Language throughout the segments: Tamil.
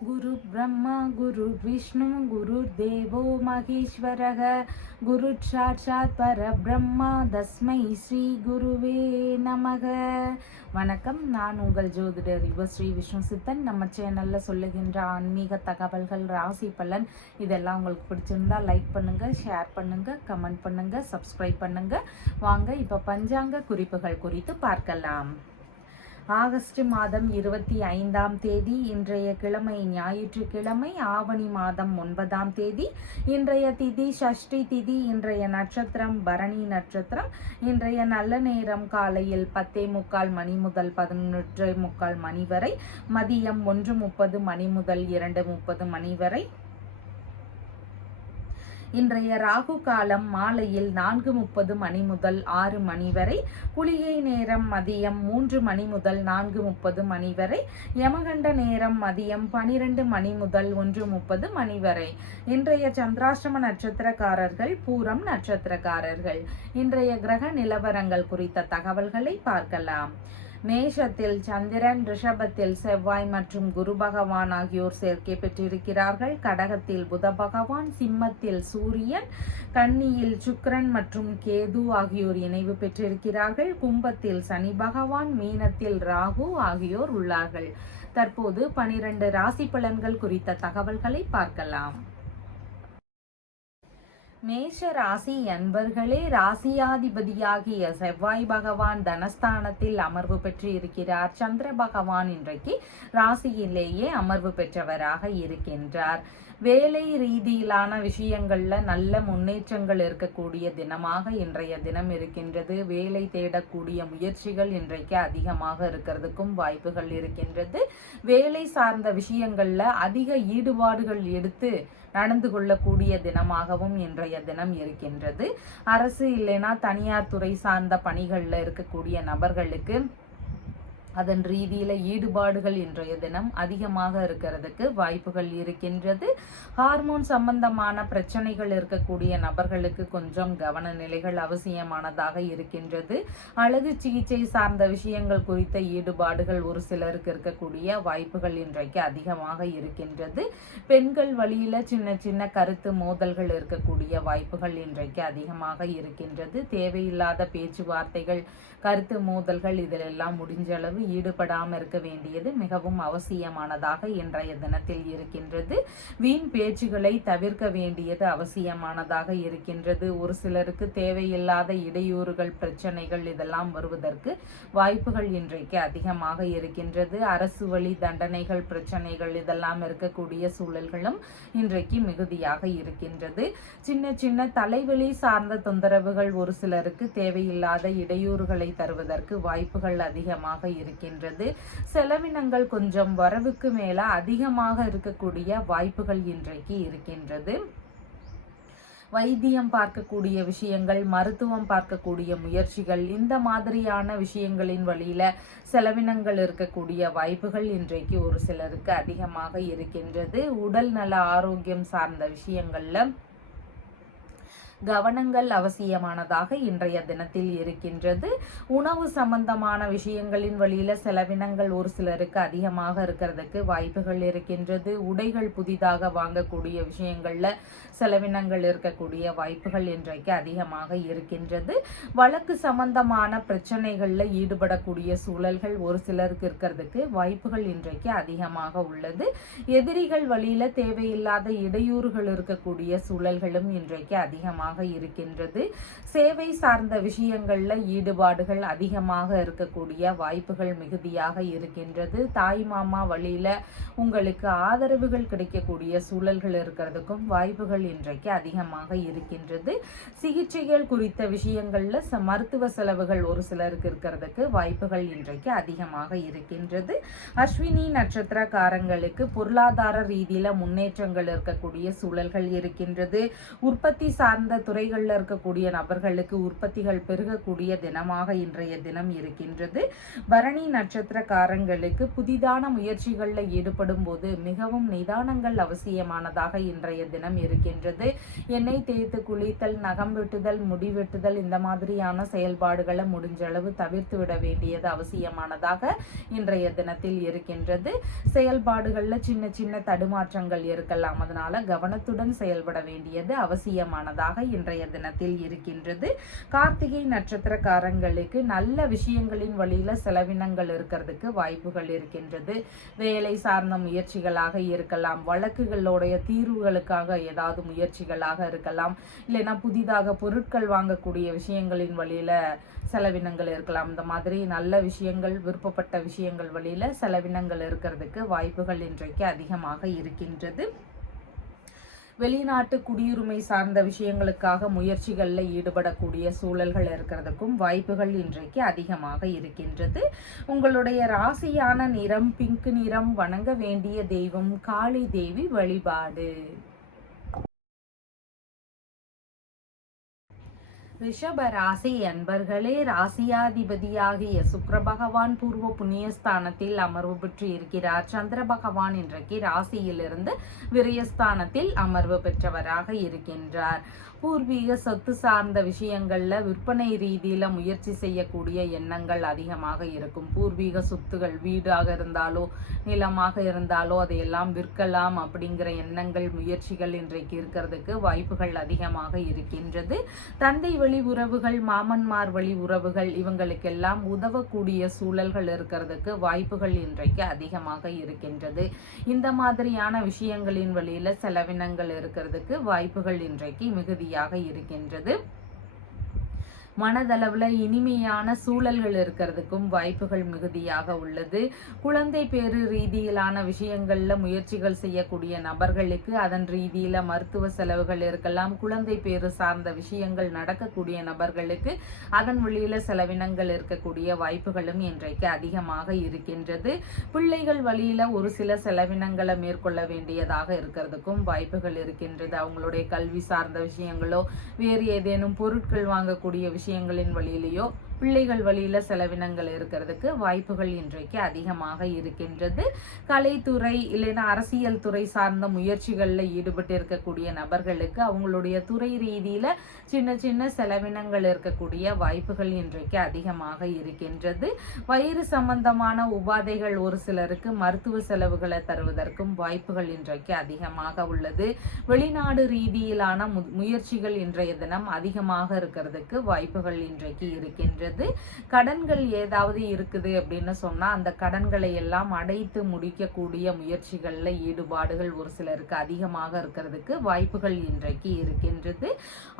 गुरु ब्रह्मा गुरु विष्णु गुरुर्देवो महेश्वरः गुरुसाक्षात् परब्रह्मा தஸ்மை ஸ்ரீ குருவே நமக. வணக்கம், நான் உங்கள் ஜோதிடர் ஸ்ரீ விஷ்ணு சித்தன். நம்ம சேனலில் சொல்லுகின்ற ஆன்மீக தகவல்கள், ராசி பலன் இதெல்லாம் உங்களுக்கு பிடிச்சிருந்தா லைக் பண்ணுங்கள், ஷேர் பண்ணுங்கள், கமெண்ட் பண்ணுங்கள், சப்ஸ்கிரைப் பண்ணுங்கள். வாங்க இப்போ பஞ்சாங்க குறிப்புகள் குறித்து பார்க்கலாம். ஆகஸ்ட் மாதம் 25ஆம் தேதி இன்றைய கிழமை ஞாயிற்றுக்கிழமை, ஆவணி மாதம் 9ஆம் தேதி. இன்றைய திதி சஷ்டி திதி. இன்றைய நட்சத்திரம் பரணி நட்சத்திரம். இன்றைய நல்ல நேரம் காலையில் 10:45 மணி முதல் 11:45 மணி வரை, மதியம் 1:30 மணி முதல் 2:30 மணி வரை. இன்றைய ராகு காலம் மாலையில் 4:30 மணி முதல் 6 மணி வரை. குளிகை நேரம் மதியம் 3 மணி முதல் 4:30 மணி வரை. யமகண்ட நேரம் மதியம் 12 மணி முதல் 1:30 மணி வரை. இன்றைய சந்திராஷ்டம நட்சத்திரக்காரர்கள் பூரம் நட்சத்திரக்காரர்கள். இன்றைய கிரக நிலவரங்கள் குறித்த தகவல்களை பார்க்கலாம். மேஷத்தில் சந்திரன், ரிஷபத்தில் செவ்வாய் மற்றும் குரு பகவான் ஆகியோர் சேர்க்கை பெற்றிருக்கிறார்கள். கடகத்தில் புத பகவான், சிம்மத்தில் சூரியன், கன்னியில் சுக்கிரன் மற்றும் கேது ஆகியோர் இணைவு பெற்றிருக்கிறார்கள். கும்பத்தில் சனி பகவான், மீனத்தில் ராகு ஆகியோர் உள்ளார்கள். தற்போது 12 ராசி பலன்கள் குறித்த தகவல்களை பார்க்கலாம். மேஷ ராசி அன்பர்களே, ராசியாதிபதியாகிய செவ்வாய் பகவான் தனஸ்தானத்தில் அமர்வு பெற்று இருக்கிறார். சந்திர பகவான் இன்றைக்கு ராசியிலேயே அமர்வு பெற்றவராக இருக்கின்றார். வேலை ரீதியிலான விஷயங்கள்ல நல்ல முன்னேற்றங்கள் இருக்கக்கூடிய தினமாக இன்றைய தினம் இருக்கின்றது. வேலை தேடக்கூடிய முயற்சிகள் இன்றைக்கு அதிகமாக இருக்கிறதுக்கும் வாய்ப்புகள் இருக்கின்றது. வேலை சார்ந்த விஷயங்கள்ல அதிக ஈடுபாடுகள் எடுத்து நடந்து கொள்ளக்கூடிய தினமாகவும் இன்றைய தினம் இருக்கின்றது. அரசு இல்லைனா தனியார் துறை சார்ந்த பணிகள்ல இருக்கக்கூடிய நபர்களுக்கு அதன் ரீதியில ஈடுபாடுகள் இன்றைய தினம் அதிகமாக இருக்கிறதுக்கு வாய்ப்புகள் இருக்கின்றது. ஹார்மோன் சம்பந்தமான பிரச்சனைகள் இருக்கக்கூடிய நபர்களுக்கு கொஞ்சம் கவன நிலைகள் அவசியமானதாக இருக்கின்றது. அழகு சிகிச்சை சார்ந்த விஷயங்கள் குறித்த ஈடுபாடுகள் ஒரு சிலருக்கு இருக்கக்கூடிய வாய்ப்புகள் இன்றைக்கு அதிகமாக இருக்கின்றது. பெண்கள் வழியில சின்ன சின்ன கருத்து மோதல்கள் இருக்கக்கூடிய வாய்ப்புகள் இன்றைக்கு அதிகமாக இருக்கின்றது. தேவையில்லாத பேச்சுவார்த்தைகள், கருத்து மோதல்கள் இதிலெல்லாம் முடிஞ்ச அளவு ஈடுபடாமல் இருக்க வேண்டியது மிகவும் அவசியமானதாக இன்றைய தினத்தில் இருக்கின்றது. வீண் பேச்சுகளை தவிர்க்க வேண்டியது அவசியமானதாக இருக்கின்றது. ஒரு சிலருக்கு தேவையில்லாத இடையூறுகள், பிரச்சனைகள் இதெல்லாம் வருவதற்கு வாய்ப்புகள் இன்றைக்கு அதிகமாக இருக்கின்றது. அரசு வழி தண்டனைகள், பிரச்சனைகள் இதெல்லாம் இருக்கக்கூடிய சூழல்களும் இன்றைக்கு மிகுதியாக இருக்கின்றது. சின்ன சின்ன தலைவலி சார்ந்த தொந்தரவுகள் ஒரு சிலருக்கு தேவையில்லாத இடையூறுகளை தருவதற்கு வாய்ப்புகள் அதிகமாக இருக்கின்றது. செலவினங்கள் கொஞ்சம் வரவுக்கு மேல அதிகமாக இருக்கக்கூடிய வாய்ப்புகள் இன்றைக்கு இருக்கின்றது. வைத்தியம் பார்க்கக்கூடிய விஷயங்கள், மருத்துவம் பார்க்கக்கூடிய முயற்சிகள், இந்த மாதிரியான விஷயங்களின் வழியில செலவினங்கள் இருக்கக்கூடிய வாய்ப்புகள் இன்றைக்கு ஒரு சிலருக்கு அதிகமாக இருக்கின்றது. உடல் நல ஆரோக்கியம் சார்ந்த விஷயங்கள்ல கவனங்கள் அவசியமானதாக இன்றைய தினத்தில் இருக்கின்றது. உணவு சம்பந்தமான விஷயங்களின் வழியில செலவினங்கள் ஒரு சிலருக்கு அதிகமாக இருக்கிறதுக்கு வாய்ப்புகள் இருக்கின்றது. உடைகள் புதிதாக வாங்கக்கூடிய விஷயங்கள்ல செலவினங்கள் இருக்கக்கூடிய வாய்ப்புகள் இன்றைக்கு அதிகமாக இருக்கின்றது. வழக்கு சம்பந்தமான பிரச்சனைகள்ல ஈடுபடக்கூடிய சூழல்கள் ஒரு சிலருக்கு இருக்கிறதுக்கு வாய்ப்புகள் இன்றைக்கு அதிகமாக உள்ளது. எதிரிகள் வழியில தேவையில்லாத இடையூறுகள் இருக்கக்கூடிய சூழல்களும் இன்றைக்கு அதிகமாக இருக்கின்றது. சேவை சார்ந்த விஷயங்கள்ல ஈடுபாடுகள் அதிகமாக இருக்கக்கூடிய வாய்ப்புகள் மிகுதியாக இருக்கின்றது. தாய் மாமா வழியில உங்களுக்கு ஆதரவுகள் கிடைக்கக்கூடிய சூழல்கள் இருக்கிறதுக்கும் வாய்ப்புகள் இன்றைக்கு அதிகமாக இருக்கின்றது. சிகிச்சைகள் குறித்த விஷயங்கள்ல மருத்துவ செலவுகள் ஒரு சிலருக்கு இருக்கிறதுக்கு வாய்ப்புகள் இன்றைக்கு அதிகமாக இருக்கின்றது. அஸ்வினி நட்சத்திரக்காரங்களுக்கு பொருளாதார ரீதியில முன்னேற்றங்கள் இருக்கக்கூடிய சூழல்கள் இருக்கின்றது. உற்பத்தி சார்ந்த துறைகளில் இருக்கக்கூடிய நபர்களுக்கு உற்பத்திகள் பெருகக்கூடிய தினமாக இன்றைய தினம் இருக்கின்றது. பரணி நட்சத்திரக்காரங்களுக்கு புதிதான முயற்சிகளில் ஈடுபடும் போது மிகவும் நிதானங்கள் அவசியமானதாக இன்றைய தினம் இருக்கின்றது. எண்ணெய் தேய்த்து குளித்தல், நகம் வெட்டுதல், முடி வெட்டுதல் இந்த மாதிரியான செயல்பாடுகளை முடிஞ்ச அளவு தவிர்த்து விட வேண்டியது அவசியமானதாக இன்றைய தினத்தில் இருக்கின்றது. செயல்பாடுகளில் சின்ன சின்ன தடுமாற்றங்கள் இருக்கலாம், அதனால கவனத்துடன் செயல்பட வேண்டியது அவசியமானதாக இன்றைய தினத்தில் இருக்கின்றது. கார்த்திகை நட்சத்திரக்காரங்களுக்கு நல்ல விஷயங்களின் வழியில செலவினங்கள் இருக்கிறதுக்கு வாய்ப்புகள் இருக்கின்றது. வேலை சார்ந்த முயற்சிகளாக இருக்கலாம், வழக்குகளுடைய தீர்வுகளுக்காக ஏதாவது முயற்சிகளாக இருக்கலாம், இல்லைன்னா புதிதாக பொருட்கள் வாங்கக்கூடிய விஷயங்களின் வழியில செலவினங்கள் இருக்கலாம். இந்த மாதிரி நல்ல விஷயங்கள், விருப்பப்பட்ட விஷயங்கள் வழியில செலவினங்கள் இருக்கிறதுக்கு வாய்ப்புகள் இன்றைக்கு அதிகமாக இருக்கின்றது. வெளிநாட்டு குடியுரிமை சார்ந்த விஷயங்களுக்காக முயற்சிகளில் ஈடுபடக்கூடிய சூழல்கள் இருக்கிறதுக்கும் வாய்ப்புகள் இன்றைக்கு அதிகமாக இருக்கின்றது. உங்களுடைய ராசியான நிறம் பிங்க் நிறம். வணங்க வேண்டிய தெய்வம் காளி தேவி வழிபாடு. ரிஷப ராசி அன்பர்களே, ராசியாதிபதியாகிய சுக்கிர பகவான் பூர்வ புண்ணியஸ்தானத்தில் அமர்வு பெற்று இருக்கிறார். சந்திர பகவான் இன்றைக்கு ராசியிலிருந்து விரயஸ்தானத்தில் அமர்வு பெற்றவராக இருக்கின்றார். பூர்வீக சொத்து சார்ந்த விஷயங்கள்ல விற்பனை ரீதியில முயற்சி செய்யக்கூடிய எண்ணங்கள் அதிகமாக இருக்கும். பூர்வீக சொத்துகள், வீடாக இருந்தாலோ நிலமாக இருந்தாலோ அதையெல்லாம் விற்கலாம் அப்படிங்கிற எண்ணங்கள், முயற்சிகள் இன்றைக்கு இருக்கிறதுக்கு வாய்ப்புகள் அதிகமாக இருக்கின்றது. தந்தை வழி உறவுகள், மாமன்மார் வழி உறவுகள் இவங்களுக்கெல்லாம் உதவக்கூடிய சூழல்கள் இருக்கிறதுக்கு வாய்ப்புகள் இன்றைக்கு அதிகமாக இருக்கின்றது. இந்த மாதிரியான விஷயங்களின் வழியில செலவினங்கள் இருக்கிறதுக்கு வாய்ப்புகள் இன்றைக்கு மிகுதியாக இருக்கின்றது. மனதளவுல இனிமையான சூழல்கள் இருக்கிறதுக்கும் வாய்ப்புகள் மிகுதியாக உள்ளது. குழந்தை பேரு ரீதியிலான விஷயங்கள்ல முயற்சிகள் செய்யக்கூடிய நபர்களுக்கு அதன் ரீதியில மருத்துவ செலவுகள் இருக்கலாம். குழந்தை பேரு சார்ந்த விஷயங்கள் நடக்கக்கூடிய நபர்களுக்கு அதன் வழியில செலவினங்கள் இருக்கக்கூடிய வாய்ப்புகளும் இன்றைக்கு அதிகமாக இருக்கின்றது. பிள்ளைகள் வழியில ஒரு சில செலவினங்களை மேற்கொள்ள வேண்டியதாக இருக்கிறதுக்கும் வாய்ப்புகள் இருக்கின்றது. அவங்களுடைய கல்வி சார்ந்த விஷயங்களோ வேறு ஏதேனும் பொருட்கள் வாங்கக்கூடிய விஷயங்களின் வழியிலேயோ பிள்ளைகள் வழியில செலவினங்கள் இருக்கிறதுக்கு வாய்ப்புகள் இன்றைக்கு அதிகமாக இருக்கின்றது. கலைத்துறை இல்லைன்னா அரசியல் துறை சார்ந்த முயற்சிகள்ல ஈடுபட்டு இருக்கக்கூடிய நபர்களுக்கு அவங்களுடைய துறை ரீதியில சின்ன சின்ன செலவினங்கள் இருக்கக்கூடிய வாய்ப்புகள் இன்றைக்கு அதிகமாக இருக்கின்றது. வயிறு சம்பந்தமான உபாதைகள் ஒரு சிலருக்கு மருத்துவ செலவுகளை தருவதற்கும் வாய்ப்புகள் இன்றைக்கு அதிகமாக உள்ளது. வெளிநாடு ரீதியிலான முயற்சிகள் இன்றைய தினம் அதிகமாக இருக்கிறதுக்கு வாய்ப்புகள் இன்றைக்கு இருக்கின்றது. கடன்கள் ஏதாவது இருக்குது அப்படின்னு சொன்னா அந்த கடன்களை எல்லாம் அடைத்து முடிக்கக்கூடிய முயற்சிகள்ல ஈடுபாடுகள் ஒரு சிலருக்கு அதிகமாக இருக்கிறதுக்கு வாய்ப்புகள் இன்றைக்கு இருக்கின்றது.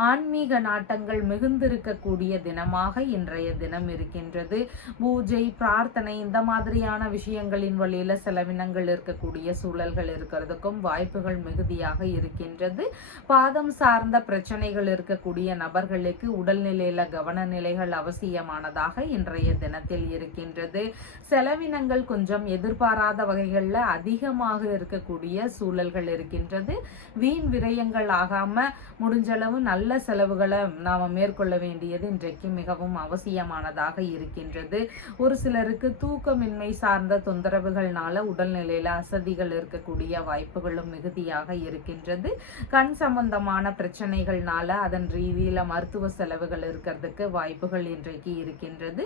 ஆன்மீக நாட்டங்கள் மிகுந்திருக்கக்கூடிய தினமாக இன்றைய தினம் இருக்கின்றது. பூஜை, பிரார்த்தனை இந்த மாதிரியான விஷயங்களின் வழியில செலவினங்கள் இருக்கக்கூடிய சூழல்கள் இருக்கிறதுக்கும் வாய்ப்புகள் மிகுதியாக இருக்கின்றது. பாதம் சார்ந்த பிரச்சனைகள் இருக்கக்கூடிய நபர்களுக்கு உடல்நிலையில கவன நிலைகள் அவசியமானதாக இன்றைய தினத்தில் இருக்கின்றது. செலவினங்கள் கொஞ்சம் எதிர்பாராத வகைகள்ல அதிகமாக இருக்கக்கூடிய சூழல்கள் இருக்கின்றது. வீண் விரயங்கள் ஆகாம முடிஞ்சளவு நல்ல செலவுகளை நாம மேற்கொள்ள வேண்டியது இன்றைக்கு மிகவும் அவசியமானதாக இருக்கின்றது. ஒரு சிலருக்கு தூக்கமின்மை சார்ந்த தொந்தரவுகள்னால உடல்நிலையில அசதிகள் இருக்கக்கூடிய வாய்ப்புகளும் மிகுதியாக இருக்கின்றது. கண் சம்பந்தமான பிரச்சனைகள்னால அதன் ரீதியில மருத்துவ செலவுகள் இருக்கிறதுக்கு வாய்ப்புகள் இன்றைக்கு இருக்கின்றது.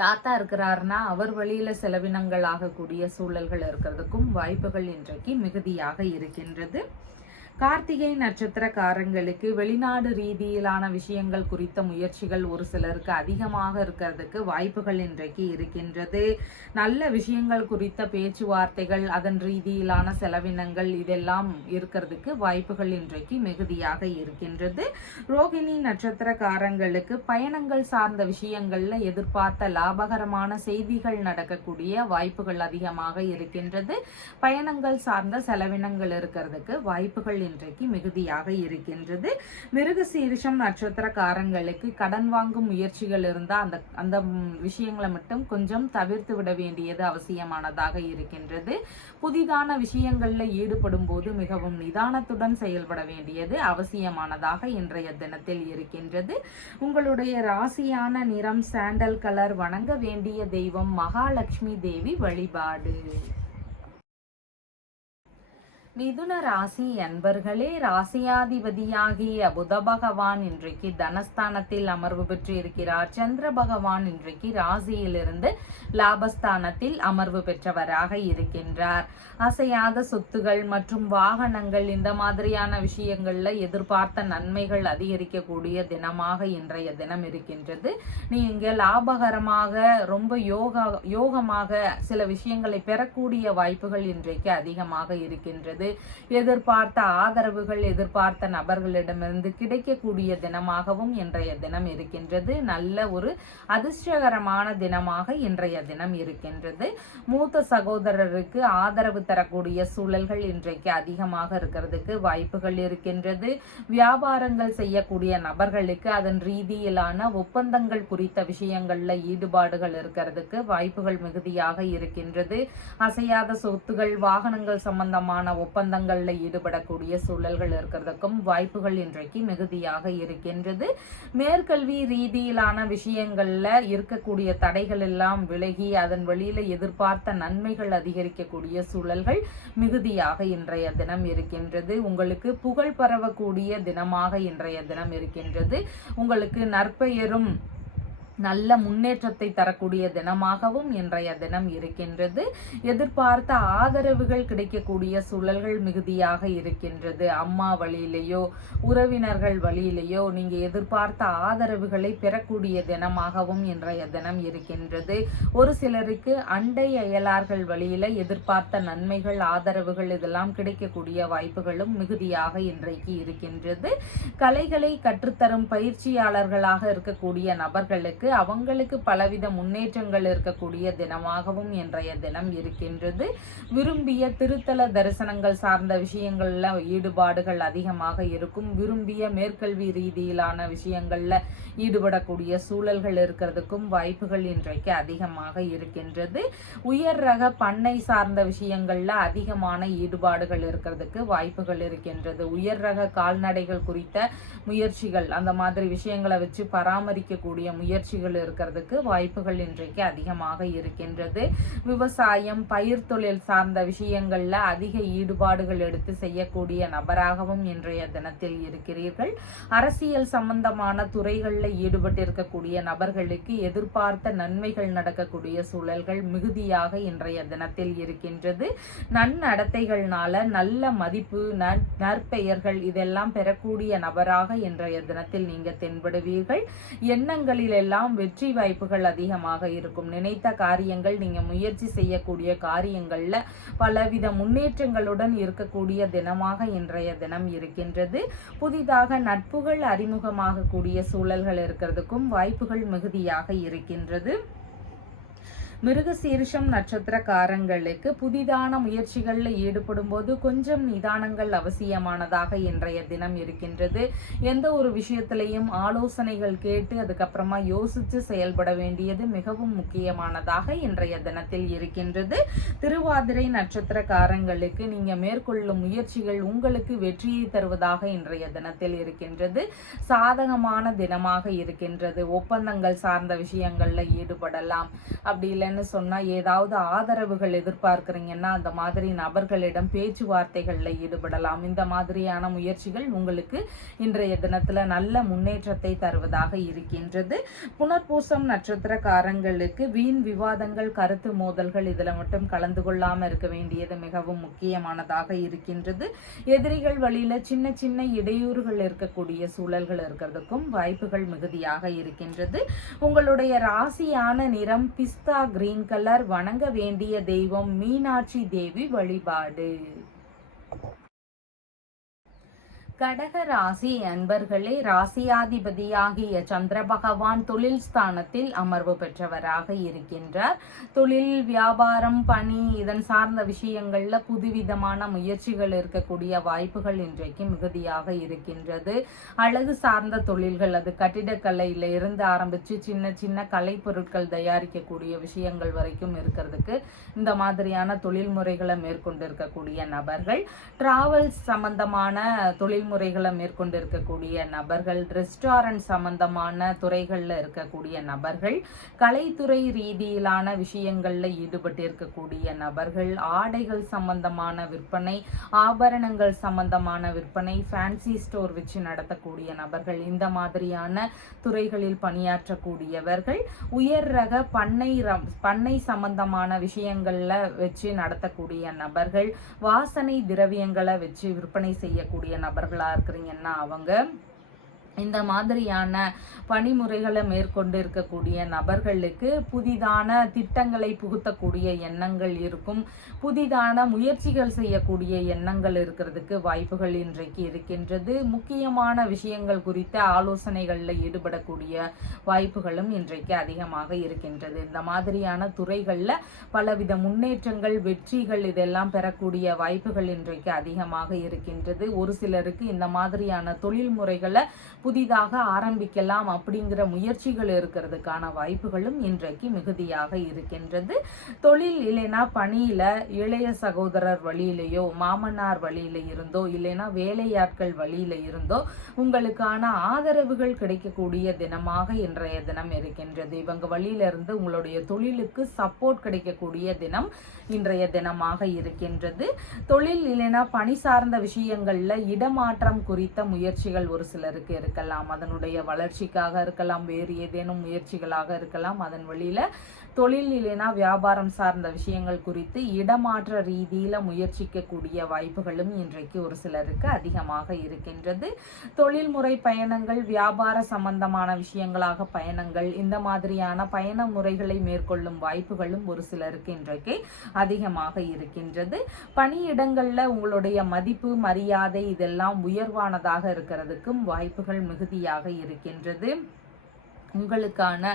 தாத்தா இருக்கிறாருன்னா அவர் வழியில செலவினங்கள் ஆகக்கூடிய சூழல்கள் இருக்கிறதுக்கும் வாய்ப்புகள் இன்றைக்கு மிகுதியாக இருக்கின்றது. கார்த்திகை நட்சத்திரக்காரங்களுக்கு வெளிநாடு ரீதியிலான விஷயங்கள் குறித்த முயற்சிகள் ஒரு சிலருக்கு அதிகமாக இருக்கிறதுக்கு வாய்ப்புகள் இன்றைக்கு இருக்கின்றது. நல்ல விஷயங்கள் குறித்த பேச்சுவார்த்தைகள், அதன் ரீதியிலான செலவினங்கள் இதெல்லாம் இருக்கிறதுக்கு வாய்ப்புகள் இன்றைக்கு மிகுதியாக இருக்கின்றது. ரோகிணி நட்சத்திரக்காரங்களுக்கு பயணங்கள் சார்ந்த விஷயங்கள்ல எதிர்பார்த்த லாபகரமான செய்திகள் நடக்கக்கூடிய வாய்ப்புகள் அதிகமாக இருக்கின்றது. பயணங்கள் சார்ந்த செலவினங்கள் இருக்கிறதுக்கு வாய்ப்புகள் இன்றைக்கு மிகுதியாக இருக்கின்றது. மிருகசீரிஷம் நட்சத்திரக்காரங்களுக்கு கடன் வாங்கும் முயற்சிகள் இருந்தால் அந்த அந்த விஷயங்களை மட்டும் கொஞ்சம் தவிர்த்து விட வேண்டியது அவசியமானதாக இருக்கின்றது. புதிதான விஷயங்கள்ல ஈடுபடும் போது மிகவும் நிதானத்துடன் செயல்பட வேண்டியது அவசியமானதாக இன்றைய தினத்தில் இருக்கின்றது. உங்களுடைய ராசியான நிறம் சாண்டல் கலர். வணங்க வேண்டிய தெய்வம் மகாலட்சுமி தேவி வழிபாடு. மிதுன ராசி அன்பர்களே, ராசியாதிபதியாகிய புத பகவான் இன்றைக்கு தனஸ்தானத்தில் அமர்வு பெற்று இருக்கிறார். சந்திர பகவான் இன்றைக்கு ராசியிலிருந்து லாபஸ்தானத்தில் அமர்வு பெற்றவராக இருக்கின்றார். அசையாத சொத்துகள் மற்றும் வாகனங்கள் இந்த மாதிரியான விஷயங்கள்ல எதிர்பார்த்த நன்மைகள் அதிகரிக்கக்கூடிய தினமாக இன்றைய தினம் இருக்கின்றது. நீங்க லாபகரமாக ரொம்ப யோகமாக சில விஷயங்களை பெறக்கூடிய வாய்ப்புகள் இன்றைக்கு அதிகமாக இருக்கின்றது. எதிர்பார்த்த ஆதரவுகள் எதிர்பார்த்த நபர்களிடமிருந்து கிடைக்கக்கூடிய தினமாகவும் இன்றைய தினம் இருக்கின்றது. நல்ல ஒரு அதிர்ஷ்டகரமான தினமாக இன்றைய தினம் இருக்கின்றது. மூத்த சகோதரருக்கு ஆதரவு தரக்கூடிய சூழல்கள் இன்றைக்கு அதிகமாக இருக்கிறதுக்கு வாய்ப்புகள் இருக்கின்றது. வியாபாரங்கள் செய்யக்கூடிய நபர்களுக்கு அதன் ரீதியிலான ஒப்பந்தங்கள் குறித்த விஷயங்கள்ல ஈடுபாடுகள் இருக்கிறதுக்கு வாய்ப்புகள் மிகுதியாக இருக்கின்றது. அசையாத சொத்துகள் வாகனங்கள் சம்பந்தமான ஒப்பந்தங்கள்ல ஈடுபடக்கூடிய சூழல்கள் இருக்கிறதுக்கும் வாய்ப்புகள் இன்றைக்கு மிகுதியாக இருக்கின்றது. மேற்கல்வி ரீதியிலான விஷயங்கள்ல இருக்கக்கூடிய தடைகள் எல்லாம் விலகி அதன் வழியில எதிர்பார்த்த நன்மைகள் அதிகரிக்கக்கூடிய சூழல்கள் மிகுதியாக இன்றைய தினம் இருக்கின்றது. உங்களுக்கு புகழ் பரவக்கூடிய தினமாக இன்றைய தினம் இருக்கின்றது. உங்களுக்கு நற்பெயரும் நல்ல முன்னேற்றத்தை தரக்கூடிய தினமாகவும் இன்றைய தினம் இருக்கின்றது. எதிர்பார்த்த ஆதரவுகள் கிடைக்கக்கூடிய சூழல்கள் மிகுதியாக இருக்கின்றது. அம்மா வழியிலேயோ உறவினர்கள் வழியிலேயோ நீங்க எதிர்பார்த்த ஆதரவுகளை பெறக்கூடிய தினமாகவும் இன்றைய தினம் இருக்கின்றது. ஒரு சிலருக்கு அண்டை அயலார்கள் வழியில எதிர்பார்த்த நன்மைகள் ஆதரவுகள் இதெல்லாம் கிடைக்கக்கூடிய வாய்ப்புகளும் மிகுதியாக இன்றைக்கு இருக்கின்றது. கலைகளை கற்றுத்தரும் பயிற்சியாளர்களாக இருக்கக்கூடிய நபர்களுக்கு அவங்களுக்கு பலவித முன்னேற்றங்கள் இருக்கக்கூடிய தினமாகவும் இன்றைய தினம் இருக்கின்றது. விரும்பிய திருத்தல தரிசனங்கள் சார்ந்த விஷயங்கள்ல ஈடுபாடுகள் அதிகமாக இருக்கும். விரும்பிய மேற்கல்வி ரீதியிலான விஷயங்கள்ல ஈடுபடக்கூடிய சூழல்கள் இருக்கிறதுக்கும் வாய்ப்புகள் இன்றைக்கு அதிகமாக இருக்கின்றது. உயர் ரக பண்ணை சார்ந்த விஷயங்கள்ல அதிகமான ஈடுபாடுகள் இருக்கிறதுக்கு வாய்ப்புகள் இருக்கின்றது. உயர் ரக கால்நடைகள் குறித்த முயற்சிகள் அந்த மாதிரி விஷயங்களை வச்சு பராமரிக்கக்கூடிய முயற்சிகள் இருக்கிறதுக்கு வாய்ப்புகள் இன்றைக்கு அதிகமாக இருக்கின்றது. விவசாயம் பயிர் தொழில் சார்ந்த விஷயங்கள்ல அதிக ஈடுபாடுகள் எடுத்து செய்யக்கூடிய நபராகவும் இன்றைய தினத்தில் இருக்கிறீர்கள். அரசியல் சம்பந்தமான துறைகள்ல ஈடுபட்டிருக்கக்கூடிய நபர்களுக்கு எதிர்பார்த்த நன்மைகள் நடக்கக்கூடிய சூழல்கள் மிகுதியாக இன்றைய தினத்தில் இருக்கின்றது. நன்னடத்தைகள்னால நல்ல மதிப்பு நற்பெயர்கள் இதெல்லாம் பெறக்கூடிய நபராக இன்றைய தினத்தில் நீங்க தென்படுவீர்கள். எண்ணங்களில் எல்லாம் வெற்றி வாய்ப்புகள் அதிகமாக இருக்கும். நினைத்த காரியங்கள் நீங்க முயற்சி செய்யக்கூடிய காரியங்கள்ல பலவித முன்னேற்றங்களுடன் இருக்கக்கூடிய தினமாக இன்றைய தினம் இருக்கின்றது. புதிதாக நட்புகள் அறிமுகமாக கூடிய சூழல்கள் இருக்கிறதுக்கும் வாய்ப்புகள் மிகுதியாக இருக்கின்றது. மிருகசீரிஷம் நட்சத்திரக்காரங்களுக்கு புதிதான முயற்சிகளில் ஈடுபடும் போது கொஞ்சம் நிதானங்கள் அவசியமானதாக இன்றைய தினம் இருக்கின்றது. எந்த ஒரு விஷயத்திலையும் ஆலோசனைகள் கேட்டு அதுக்கப்புறமா யோசித்து செயல்பட வேண்டியது மிகவும் முக்கியமானதாக இன்றைய தினத்தில் இருக்கின்றது. திருவாதிரை நட்சத்திரக்காரங்களுக்கு நீங்க மேற்கொள்ளும் முயற்சிகள் உங்களுக்கு வெற்றியை தருவதாக இன்றைய தினத்தில் இருக்கின்றது. சாதகமான தினமாக இருக்கின்றது. ஒப்பந்தங்கள் சார்ந்த விஷயங்கள்ல ஈடுபடலாம். அப்படி இல்லை சொன்னா ஏதாவது ஆதரவுகள் எதிர்பார்க்கிறீங்கன்னா அந்த மாதிரி நபர்களிடம் பேச்சுவார்த்தைகள்ல ஈடுபடலாம். இந்த மாதிரியான முயற்சிகள் உங்களுக்கு இன்றைய தினத்துல நல்ல முன்னேற்றத்தை தருவதாக இருக்கின்றது. புனர்பூசம் நட்சத்திரக்காரங்களுக்கு வீண் விவாதங்கள் கருத்து மோதல்கள் இதுல மட்டும் கலந்து கொள்ளாம இருக்க வேண்டியது மிகவும் முக்கியமானதாக இருக்கின்றது. எதிரிகள் வழியில சின்ன சின்ன இடையூறுகள் இருக்கக்கூடிய சூழல்கள் இருக்கிறதுக்கும் வாய்ப்புகள் மிகுதியாக இருக்கின்றது. உங்களுடைய ராசியான நிறம் பிஸ்தா கிரீன் கலர். வணங்க வேண்டிய தெய்வம் மீனாட்சி தேவி வழிபாடு. கடக ராசி அன்பர்களே, ராசியாதிபதியாகிய சந்திர பகவான் தொழில் ஸ்தானத்தில் அமர்வு பெற்றவராக இருக்கின்றார். தொழில், வியாபாரம், பணி இதன் சார்ந்த விஷயங்கள்ல புதுவிதமான முயற்சிகள் இருக்கக்கூடிய வாய்ப்புகள் இன்றைக்கு மிகுதியாக இருக்கின்றது. அழகு சார்ந்த தொழில்கள், அது கட்டிடக்கலையில இருந்து ஆரம்பிச்சு சின்ன சின்ன கலை பொருட்கள் தயாரிக்கக்கூடிய விஷயங்கள் வரைக்கும் இருக்கிறதுக்கு இந்த மாதிரியான தொழில் முறைகளை மேற்கொண்டு இருக்கக்கூடிய நபர்கள், டிராவல்ஸ் சம்பந்தமான தொழில் முறைகளை மேற்கொண்டு இருக்கக்கூடிய நபர்கள், ரெஸ்டாரண்ட் சம்பந்தமான துறைகள்ல இருக்கக்கூடிய நபர்கள், கலைத்துறை ரீதியிலான விஷயங்கள்ல ஈடுபட்டு இருக்கக்கூடிய நபர்கள், ஆடைகள் சம்பந்தமான விற்பனை, ஆபரணங்கள் சம்பந்தமான விற்பனை, ஃபேன்சி ஸ்டோர் வச்சு நடத்தக்கூடிய நபர்கள், இந்த மாதிரியான துறைகளில் பணியாற்றக்கூடியவர்கள், உயர் ரக பண்ணை சம்பந்தமான விஷயங்கள்ல வச்சு நடத்தக்கூடிய நபர்கள், வாசனை திரவியங்களை வச்சு விற்பனை செய்யக்கூடிய நபர்களா இருக்கிறீங்கன்னா அவங்க இந்த மாதிரியான பணிமுறைகளை மேற்கொண்டு இருக்கக்கூடிய நபர்களுக்கு புதிதான திட்டங்களை புகுத்தக்கூடிய எண்ணங்கள் இருக்கும். புதிதான முயற்சிகள் செய்யக்கூடிய எண்ணங்கள் இருக்கிறதுக்கு வாய்ப்புகள் இன்றைக்கு இருக்கின்றது. முக்கியமான விஷயங்கள் குறித்த ஆலோசனைகளில் ஈடுபடக்கூடிய வாய்ப்புகளும் இன்றைக்கு அதிகமாக இருக்கின்றது. இந்த மாதிரியான துறைகளில் பலவித முன்னேற்றங்கள், வெற்றிகள் இதெல்லாம் பெறக்கூடிய வாய்ப்புகள் இன்றைக்கு அதிகமாக இருக்கின்றது. ஒரு சிலருக்கு இந்த மாதிரியான தொழில் முறைகளை புதிதாக ஆரம்பிக்கலாம் அப்படிங்கிற முயற்சிகள் இருக்கிறதுக்கான வாய்ப்புகளும் இன்றைக்கு மிகுதியாக இருக்கின்றது. தொழில் இல்லைன்னா பணியில இளைய சகோதரர் வழியிலேயோ, மாமனார் வழியில இருந்தோ, இல்லைன்னா வேலையாட்கள் வழியில இருந்தோ உங்களுக்கான ஆதரவுகள் கிடைக்கக்கூடிய தினமாக இன்றைய தினம் இருக்கின்றது. இவங்க வழியில இருந்து உங்களுடைய தொழிலுக்கு சப்போர்ட் கிடைக்கக்கூடிய தினம் இன்றைய தினமாக இருக்கின்றது. தொழில் இல்லைன்னா பணி சார்ந்த விஷயங்கள்ல இடமாற்றம் குறித்த முயற்சிகள் ஒரு சிலருக்கு இருக்கலாம். அதனுடைய வளர்ச்சிக்காக இருக்கலாம், வேறு ஏதேனும் முயற்சிகளாக இருக்கலாம். அதன் வழியில தொழில் இல்லைனா வியாபாரம் சார்ந்த விஷயங்கள் குறித்து இடமாற்ற ரீதியில முயற்சிக்கக்கூடிய வாய்ப்புகளும் இன்றைக்கு ஒரு சிலருக்கு அதிகமாக இருக்கின்றது. தொழில்முறை பயணங்கள், வியாபார சம்பந்தமான விஷயங்களாக பயணங்கள், இந்த மாதிரியான பயண முறைகளை மேற்கொள்ளும் வாய்ப்புகளும் ஒரு சிலருக்கு இன்றைக்கு அதிகமாக இருக்கின்றது. பணியிடங்கள்ல உங்களுடைய மதிப்பு, மரியாதை இதெல்லாம் உயர்வானதாக இருக்கிறதுக்கும் வாய்ப்புகள் மிகுதியாக இருக்கின்றது. உங்களுக்கான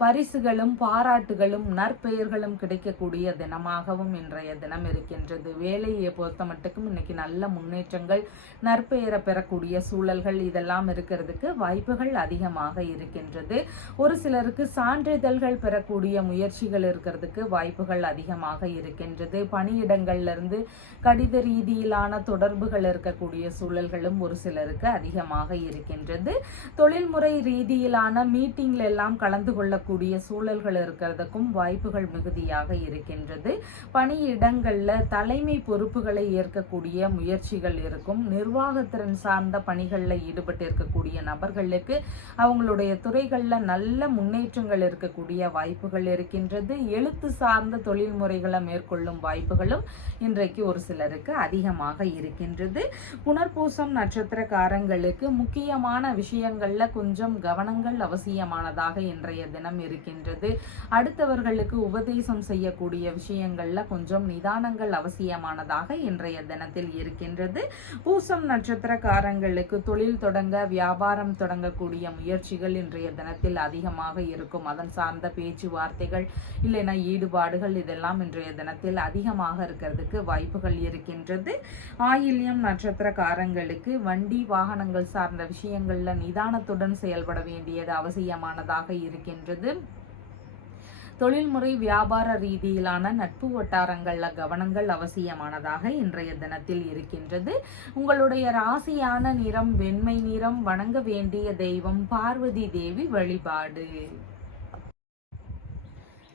பரிசுகளும் பாராட்டுகளும் நற்பெயர்களும் கிடைக்கக்கூடிய தினமாகவும் இன்றைய தினம் இருக்கின்றது. வேலையை பொறுத்த மட்டுக்கும் இன்னைக்கு நல்ல முன்னேற்றங்கள், நற்பெயரை பெறக்கூடிய சூழல்கள் இதெல்லாம் இருக்கிறதுக்கு வாய்ப்புகள் அதிகமாக இருக்கின்றது. ஒரு சிலருக்கு சான்றிதழ்கள் பெறக்கூடிய முயற்சிகள் இருக்கிறதுக்கு வாய்ப்புகள் அதிகமாக இருக்கின்றது. பணியிடங்கள்ல இருந்து கடித ரீதியிலான தொடர்புகள் இருக்கக்கூடிய சூழல்களும் ஒரு சிலருக்கு அதிகமாக இருக்கின்றது. தொழில்முறை ரீதியிலான மீட்டிங்ல எல்லாம் கலந்து கொள்ளக்கூடிய சூழல்கள் இருக்கிறதுக்கும் வாய்ப்புகள் மிகுதியாக இருக்கின்றது. பணியிடங்கள்ல தலைமை பொறுப்புகளை ஏற்கக்கூடிய முயற்சிகள் இருக்கும். நிர்வாகத்திறன் சார்ந்த பணிகளில் ஈடுபட்டு இருக்கக்கூடிய நபர்களுக்கு அவங்களுடைய துறைகள்ல நல்ல முன்னேற்றங்கள் இருக்கக்கூடிய வாய்ப்புகள் இருக்கின்றது. எழுத்து சார்ந்த தொழில் முறைகளை மேற்கொள்ளும் வாய்ப்புகளும் இன்றைக்கு ஒரு சிலருக்கு அதிகமாக இருக்கின்றது. புனர்பூசம் நட்சத்திரக்காரங்களுக்கு முக்கியமான விஷயங்கள்ல கொஞ்சம் கவனங்கள் அவசியமானதாக இன்றைய தினம் இருக்கின்றது. அடுத்தவர்களுக்கு உபதேசம் செய்யக்கூடிய விஷயங்கள்ல கொஞ்சம் நிதானங்கள் அவசியமானதாக இன்றைய தினத்தில் இருக்கின்றது. பூசம் நட்சத்திரக்காரங்களுக்கு தொழில் தொடங்க, வியாபாரம் தொடங்கக்கூடிய முயற்சிகள் இன்றைய தினத்தில் அதிகமாக இருக்கும். அதன் சார்ந்த பேச்சுவார்த்தைகள் இல்லைன்னா ஈடுபாடுகள் இதெல்லாம் இன்றைய தினத்தில் அதிகமாக இருக்கிறதுக்கு வாய்ப்புகள் இருக்கின்றது. ஆயில்யம் நட்சத்திரக்காரங்களுக்கு வண்டி வாகனங்கள் சார்ந்த விஷயங்கள்ல நிதானத்துடன் செயல்பட வேண்டியது அவசியமானதாக இருக்கின்றது. தொழில்முறை வியாபார ரீதியிலான நட்பு வட்டாரங்கள்ல கவனங்கள் அவசியமானதாக இன்றைய தினத்தில் இருக்கின்றது. உங்களுடைய ராசியான நிறம் வெண்மை நிறம். வணங்க வேண்டிய தெய்வம் பார்வதி தேவி வழிபாடு.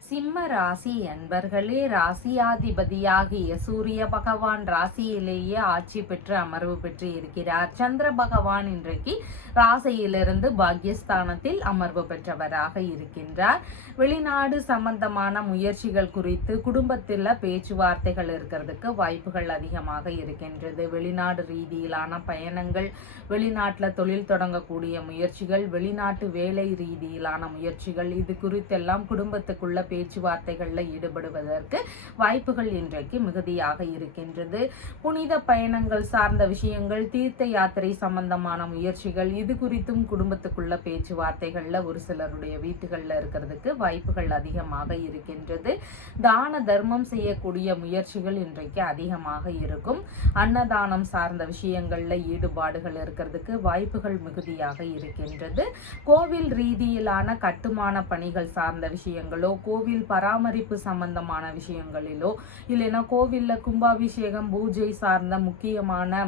சிம்ம ராசி அன்பர்களே, ராசியாதிபதியாகிய சூரிய பகவான் ராசியிலேயே ஆட்சி பெற்று அமர்வு பெற்று இருக்கிறார். சந்திர பகவான் இன்றைக்கு ராசியிலிருந்து பாக்யஸ்தானத்தில் அமர்வு பெற்றவராக இருக்கின்றார். வெளிநாடு சம்பந்தமான முயற்சிகள் குறித்து குடும்பத்தில் பேச்சுவார்த்தைகள் இருக்கிறதுக்கு வாய்ப்புகள் அதிகமாக இருக்கின்றது. வெளிநாடு ரீதியிலான பயணங்கள், வெளிநாட்டில் தொழில் தொடங்கக்கூடிய முயற்சிகள், வெளிநாட்டு வேலை ரீதியிலான முயற்சிகள் இது குறித்தெல்லாம் குடும்பத்துக்குள்ள பேச்சுவார்த்தைகள்ல ஈடுபடுவதற்கு வாய்ப்புகள் இன்றைக்கு மிகுதியாக இருக்கின்றது. புனித பயணங்கள் சார்ந்த விஷயங்கள், தீர்த்த யாத்திரை சம்பந்தமான முயற்சிகள், இது குறித்தும் குடும்பத்துக்குள்ள பேச்சுவார்த்தைகள்ல ஒரு சிலருடைய வீட்டுகள்ல இருக்கிறதுக்கு வாய்ப்புகள் அதிகமாக இருக்கின்றது. தான தர்மம் செய்யக்கூடிய முயற்சிகள் இன்றைக்கு அதிகமாக இருக்கும். அன்னதானம் சார்ந்த விஷயங்கள்ல ஈடுபாடுகள் இருக்கிறதுக்கு வாய்ப்புகள் மிகுதியாக இருக்கின்றது. கோவில் ரீதியிலான கட்டுமான பணிகள் சார்ந்த விஷயங்களோ, கோவில் பராமரிப்பு சம்பந்தமான விஷயங்களிலோ, இல்லைன்னா கோவில்ல கும்பாபிஷேகம் பூஜை சார்ந்த முக்கியமான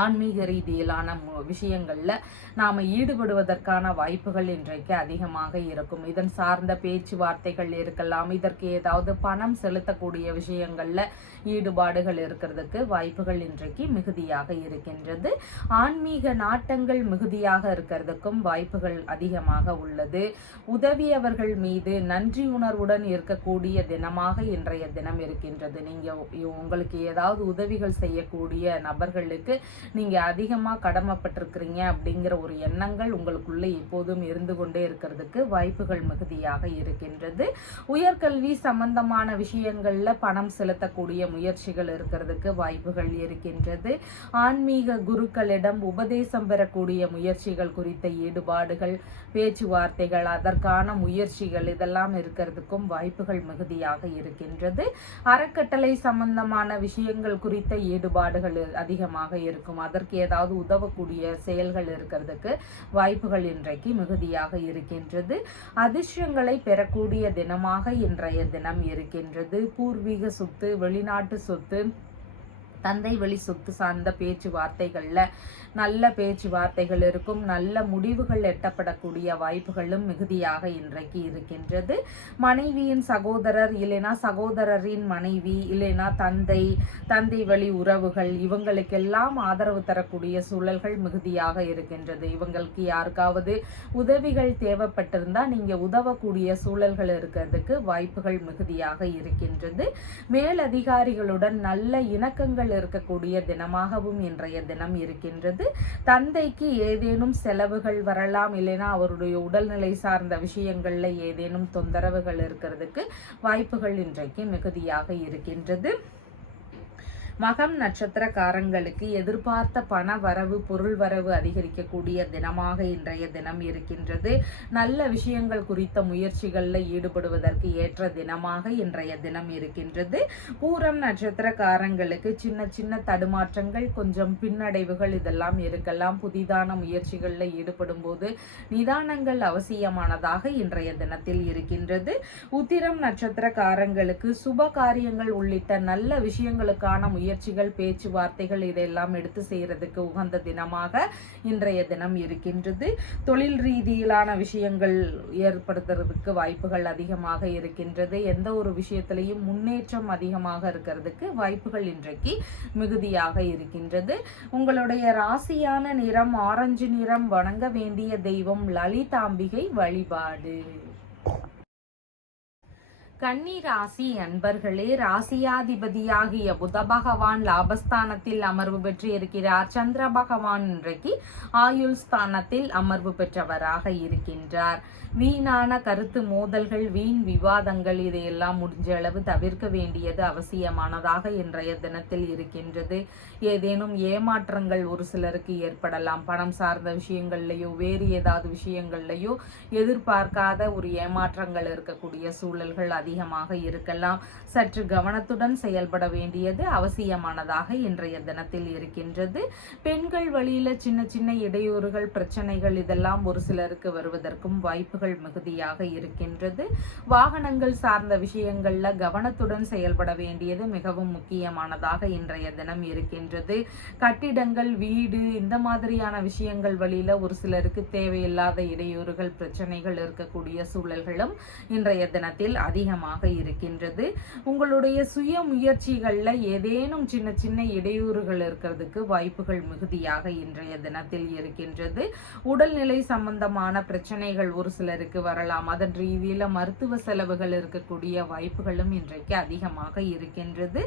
ஆன்மீக ரீதியிலான விஷயங்கள்ல நாம ஈடுபடுவதற்கான வாய்ப்புகள் இன்றைக்கு அதிகமாக இருக்கும். இதன் சார்ந்த பேச்சுவார்த்தைகள் இருக்கலாம். இதற்கு ஏதாவது பணம் செலுத்தக்கூடிய விஷயங்கள்ல ஈடுபாடுகள் இருக்கிறதுக்கு வாய்ப்புகள் இன்றைக்கு மிகுதியாக இருக்கின்றது. ஆன்மீக நாட்டங்கள் மிகுதியாக இருக்கிறதுக்கும் வாய்ப்புகள் அதிகமாக உள்ளது. உதவியவர்கள் மீது நன்றி உணர்வுடன் இருக்கக்கூடிய தினமாக இன்றைய தினம் இருக்கின்றது. நீங்க உங்களுக்கு ஏதாவது உதவிகள் செய்யக்கூடிய நபர்களுக்கு நீங்க அதிகமா கடமைப்பட்டிருக்கிறீங்க அப்படிங்கிற ஒரு எண்ணங்கள் உங்களுக்குள்ள எப்போதும் இருந்து கொண்டே இருக்கிறதுக்கு வாய்ப்புகள் மிகுதியாக இருக்கின்றது. உயர்கல்வி சம்பந்தமான விஷயங்கள்ல பணம் செலுத்தக்கூடிய முயற்சிகள் இருக்கிறதுக்கு வாய்ப்புகள் இருக்கின்றது. ஆன்மீக குருக்களிடம் உபதேசம் பெறக்கூடிய முயற்சிகள் குறித்த ஈடுபாடுகள், பேச்சுவார்த்தைகள், அதற்கான முயற்சிகள் இதெல்லாம் இருக்கிறதுக்கும் வாய்ப்புகள் மிகுதியாக இருக்கின்றது. அறக்கட்டளை சம்பந்தமான விஷயங்கள் குறித்த ஈடுபாடுகள் அதிகமாக இருக்கும். அதற்கு ஏதாவது உதவக்கூடிய செயல்கள் இருக்கிறதுக்கு வாய்ப்புகள் இன்றைக்கு மிகுதியாக இருக்கின்றது. அதிர்ஷ்டங்களை பெறக்கூடிய தினமாக இன்றைய தினம் இருக்கின்றது. பூர்வீக சொத்து, வெளிநாட்டு சொத்து, தந்தை வழி சொத்து சார்ந்த பேச்சுவார்த்தைகள்ல நல்ல பேச்சுவார்த்தைகள் இருக்கும். நல்ல முடிவுகள் எட்டப்படக்கூடிய வாய்ப்புகளும் மிகுதியாக இன்றைக்கு இருக்கின்றது. மனைவியின் சகோதரர், இல்லைனா சகோதரரின் மனைவி, இல்லைனா தந்தை வழி உறவுகள், இவங்களுக்கெல்லாம் ஆதரவு தரக்கூடிய சூழல்கள் மிகுதியாக இருக்கின்றது. இவங்களுக்கு யாருக்காவது உதவிகள் தேவைப்பட்டிருந்தா நீங்க உதவக்கூடிய சூழல்கள் இருக்கிறதுக்கு வாய்ப்புகள் மிகுதியாக இருக்கின்றது. மேலதிகாரிகளுடன் நல்ல இணக்கங்கள் இருக்கக்கூடிய தினமாகவும் இன்றைய தினம் இருக்கின்றது. தந்தைக்கு ஏதேனும் செலவுகள் வரலாம், இல்லைனா அவருடைய உடல்நிலை சார்ந்த விஷயங்கள்ல ஏதேனும் தொந்தரவுகள் இருக்கிறதுக்கு வாய்ப்புகள் இன்றைக்கு மிகுதியாக இருக்கின்றது. மகம் நட்சத்திரக்காரங்களுக்கு எதிர்பார்த்த பண வரவு, பொருள் வரவு அதிகரிக்கக்கூடிய தினமாக இன்றைய தினம் இருக்கின்றது. நல்ல விஷயங்கள் குறித்த முயற்சிகளில் ஈடுபடுவதற்கு ஏற்ற தினமாக இன்றைய தினம் இருக்கின்றது. பூரம் நட்சத்திரக்காரங்களுக்கு சின்ன சின்ன தடுமாற்றங்கள், கொஞ்சம் பின்னடைவுகள் இதெல்லாம் இருக்கலாம். புதிதான முயற்சிகளில் ஈடுபடும் போது நிதானங்கள் அவசியமானதாக இன்றைய தினத்தில் இருக்கின்றது. உத்திரம் நட்சத்திரக்காரங்களுக்கு சுப காரியங்கள் உள்ளிட்ட நல்ல விஷயங்களுக்கான முயற்சிகள், பேச்சுவார்த்தைகள் இதெல்லாம் எடுத்து செய்யறதுக்கு உகந்த தினமாக இன்றைய தினம் இருக்கின்றது. தொழில் ரீதியிலான விஷயங்கள் ஏற்படுத்துறதுக்கு வாய்ப்புகள் அதிகமாக இருக்கின்றது. எந்த ஒரு விஷயத்திலையும் முன்னேற்றம் அதிகமாக இருக்கிறதுக்கு வாய்ப்புகள் இன்றைக்கு மிகுதியாக இருக்கின்றது. உங்களுடைய ராசியான நிறம் ஆரஞ்சு நிறம். வணங்க வேண்டிய தெய்வம் லலிதாம்பிகை வழிபாடு. கன்னி ராசி அன்பர்களே, ராசியாதிபதியாகிய புத பகவான் லாபஸ்தானத்தில் அமர்வு பெற்று இருக்கிறார். சந்திர பகவான் இன்றைக்கு ஆயுள் ஸ்தானத்தில் அமர்வு பெற்றவராக இருக்கின்றார். வீணான கருத்து மோதல்கள், வீண் விவாதங்கள் இதையெல்லாம் முடிஞ்ச அளவு தவிர்க்க வேண்டியது அவசியமானதாக இன்றைய தினத்தில் இருக்கின்றது. ஏதேனும் ஏமாற்றங்கள் ஒரு சிலருக்கு ஏற்படலாம். பணம் சார்ந்த விஷயங்கள்லையோ வேறு ஏதாவது விஷயங்கள்லையோ எதிர்பார்க்காத ஒரு ஏமாற்றங்கள் இருக்கக்கூடிய சூழல்கள் அதிகமாக இருக்கலாம். சற்று கவனத்துடன் செயல்பட வேண்டியது அவசியமானதாக இன்றைய தினத்தில் இருக்கின்றது. பெண்கள் வழியில சின்ன சின்ன இடையூறுகள், பிரச்சனைகள் இதெல்லாம் ஒரு சிலருக்கு வருவதற்கும் வாய்ப்புகள் மிகுதியாக இருக்கின்றது. வாகனங்கள் சார்ந்த விஷயங்கள்ல கவனத்துடன் செயல்பட வேண்டியது மிகவும் முக்கியமானதாக இன்றைய தினம் இருக்கின்றது. கட்டிடங்கள், வீடு இந்த மாதிரியான விஷயங்கள் வழியில ஒரு சிலருக்கு தேவையில்லாத இடையூறுகள், பிரச்சனைகள் இருக்கக்கூடிய சூழல்களும் இன்றைய தினத்தில் அதிகமாக அதிகமாக இருக்கின்றது. உங்களுடைய சுய முயற்சிகள்ல ஏதேனும் சின்ன சின்ன இடையூறுகள் இருக்கிறதுக்கு வாய்ப்புகள் மிகுதியாக இன்றைய தினத்தில் இருக்கின்றது. உடல்நிலை சம்பந்தமான பிரச்சனைகள் ஒரு சிலருக்கு வரலாம். அதன் ரீதியில மருத்துவ செலவுகள் இருக்கக்கூடிய வாய்ப்புகளும் இன்றைக்கு அதிகமாக இருக்கின்றது.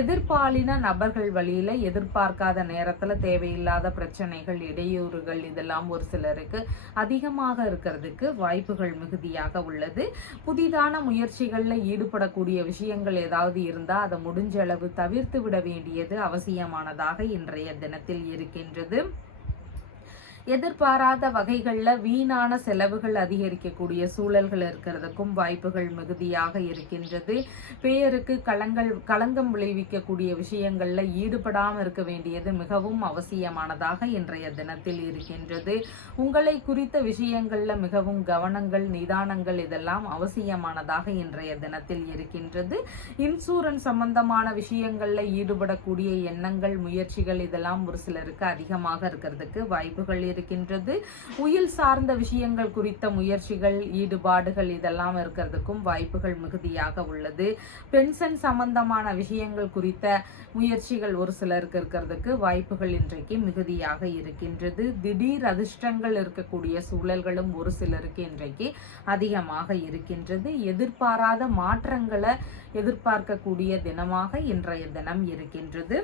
எதிர்பாலின நபர்கள் வழியில எதிர்பார்க்காத நேரத்துல தேவையில்லாத பிரச்சனைகள், இடையூறுகள் இதெல்லாம் ஒரு சிலருக்கு அதிகமாக இருக்கிறதுக்கு வாய்ப்புகள் மிகுதியாக உள்ளது. புதிதான முயற்சிகள்ல ஈடுபடக்கூடிய விஷயங்கள் ஏதாவது இருந்தா அதை முடிஞ்ச அளவு தவிர்த்து விட வேண்டியது அவசியமானதாக இன்றைய தினத்தில் இருக்கின்றது. எதிர்பாராத வகைகள்ல வீணான செலவுகள் அதிகரிக்கக்கூடிய சூழல்கள் இருக்கிறதுக்கும் வாய்ப்புகள் மிகுதியாக இருக்கின்றது. பெயருக்கு களங்கம் விளைவிக்கக்கூடிய விஷயங்கள்ல ஈடுபடாமல் இருக்க வேண்டியது மிகவும் அவசியமானதாக இன்றைய தினத்தில் இருக்கின்றது. உங்களை குறித்த விஷயங்கள்ல மிகவும் கவனங்கள், நிதானங்கள் இதெல்லாம் அவசியமானதாக இன்றைய தினத்தில் இருக்கின்றது. இன்சூரன்ஸ் சம்பந்தமான விஷயங்கள்ல ஈடுபடக்கூடிய எண்ணங்கள், முயற்சிகள் இதெல்லாம் ஒரு சிலருக்கு அதிகமாக இருக்கிறதுக்கு வாய்ப்புகள் இருக்கின்றது. உயில் சார்ந்த விஷயங்கள் குறித்த முயற்சிகள், ஈடுபாடுகள் இதெல்லாம் இருக்கிறதுக்கும் வாய்ப்புகள் மிகுதியாக உள்ளது. பென்ஷன் சம்பந்தமான விஷயங்கள் குறித்த முயற்சிகள் ஒரு சிலருக்கு இருக்கிறதுக்கு வாய்ப்புகள் இன்றைக்கு மிகுதியாக இருக்கின்றது. திடீர் அதிர்ஷ்டங்கள் இருக்கக்கூடிய சூழல்களும் ஒரு சிலருக்கு இன்றைக்கு அதிகமாக இருக்கின்றது. எதிர்பாராத மாற்றங்களை எதிர்பார்க்கக்கூடிய தினமாக இன்றைய தினம் இருக்கின்றது.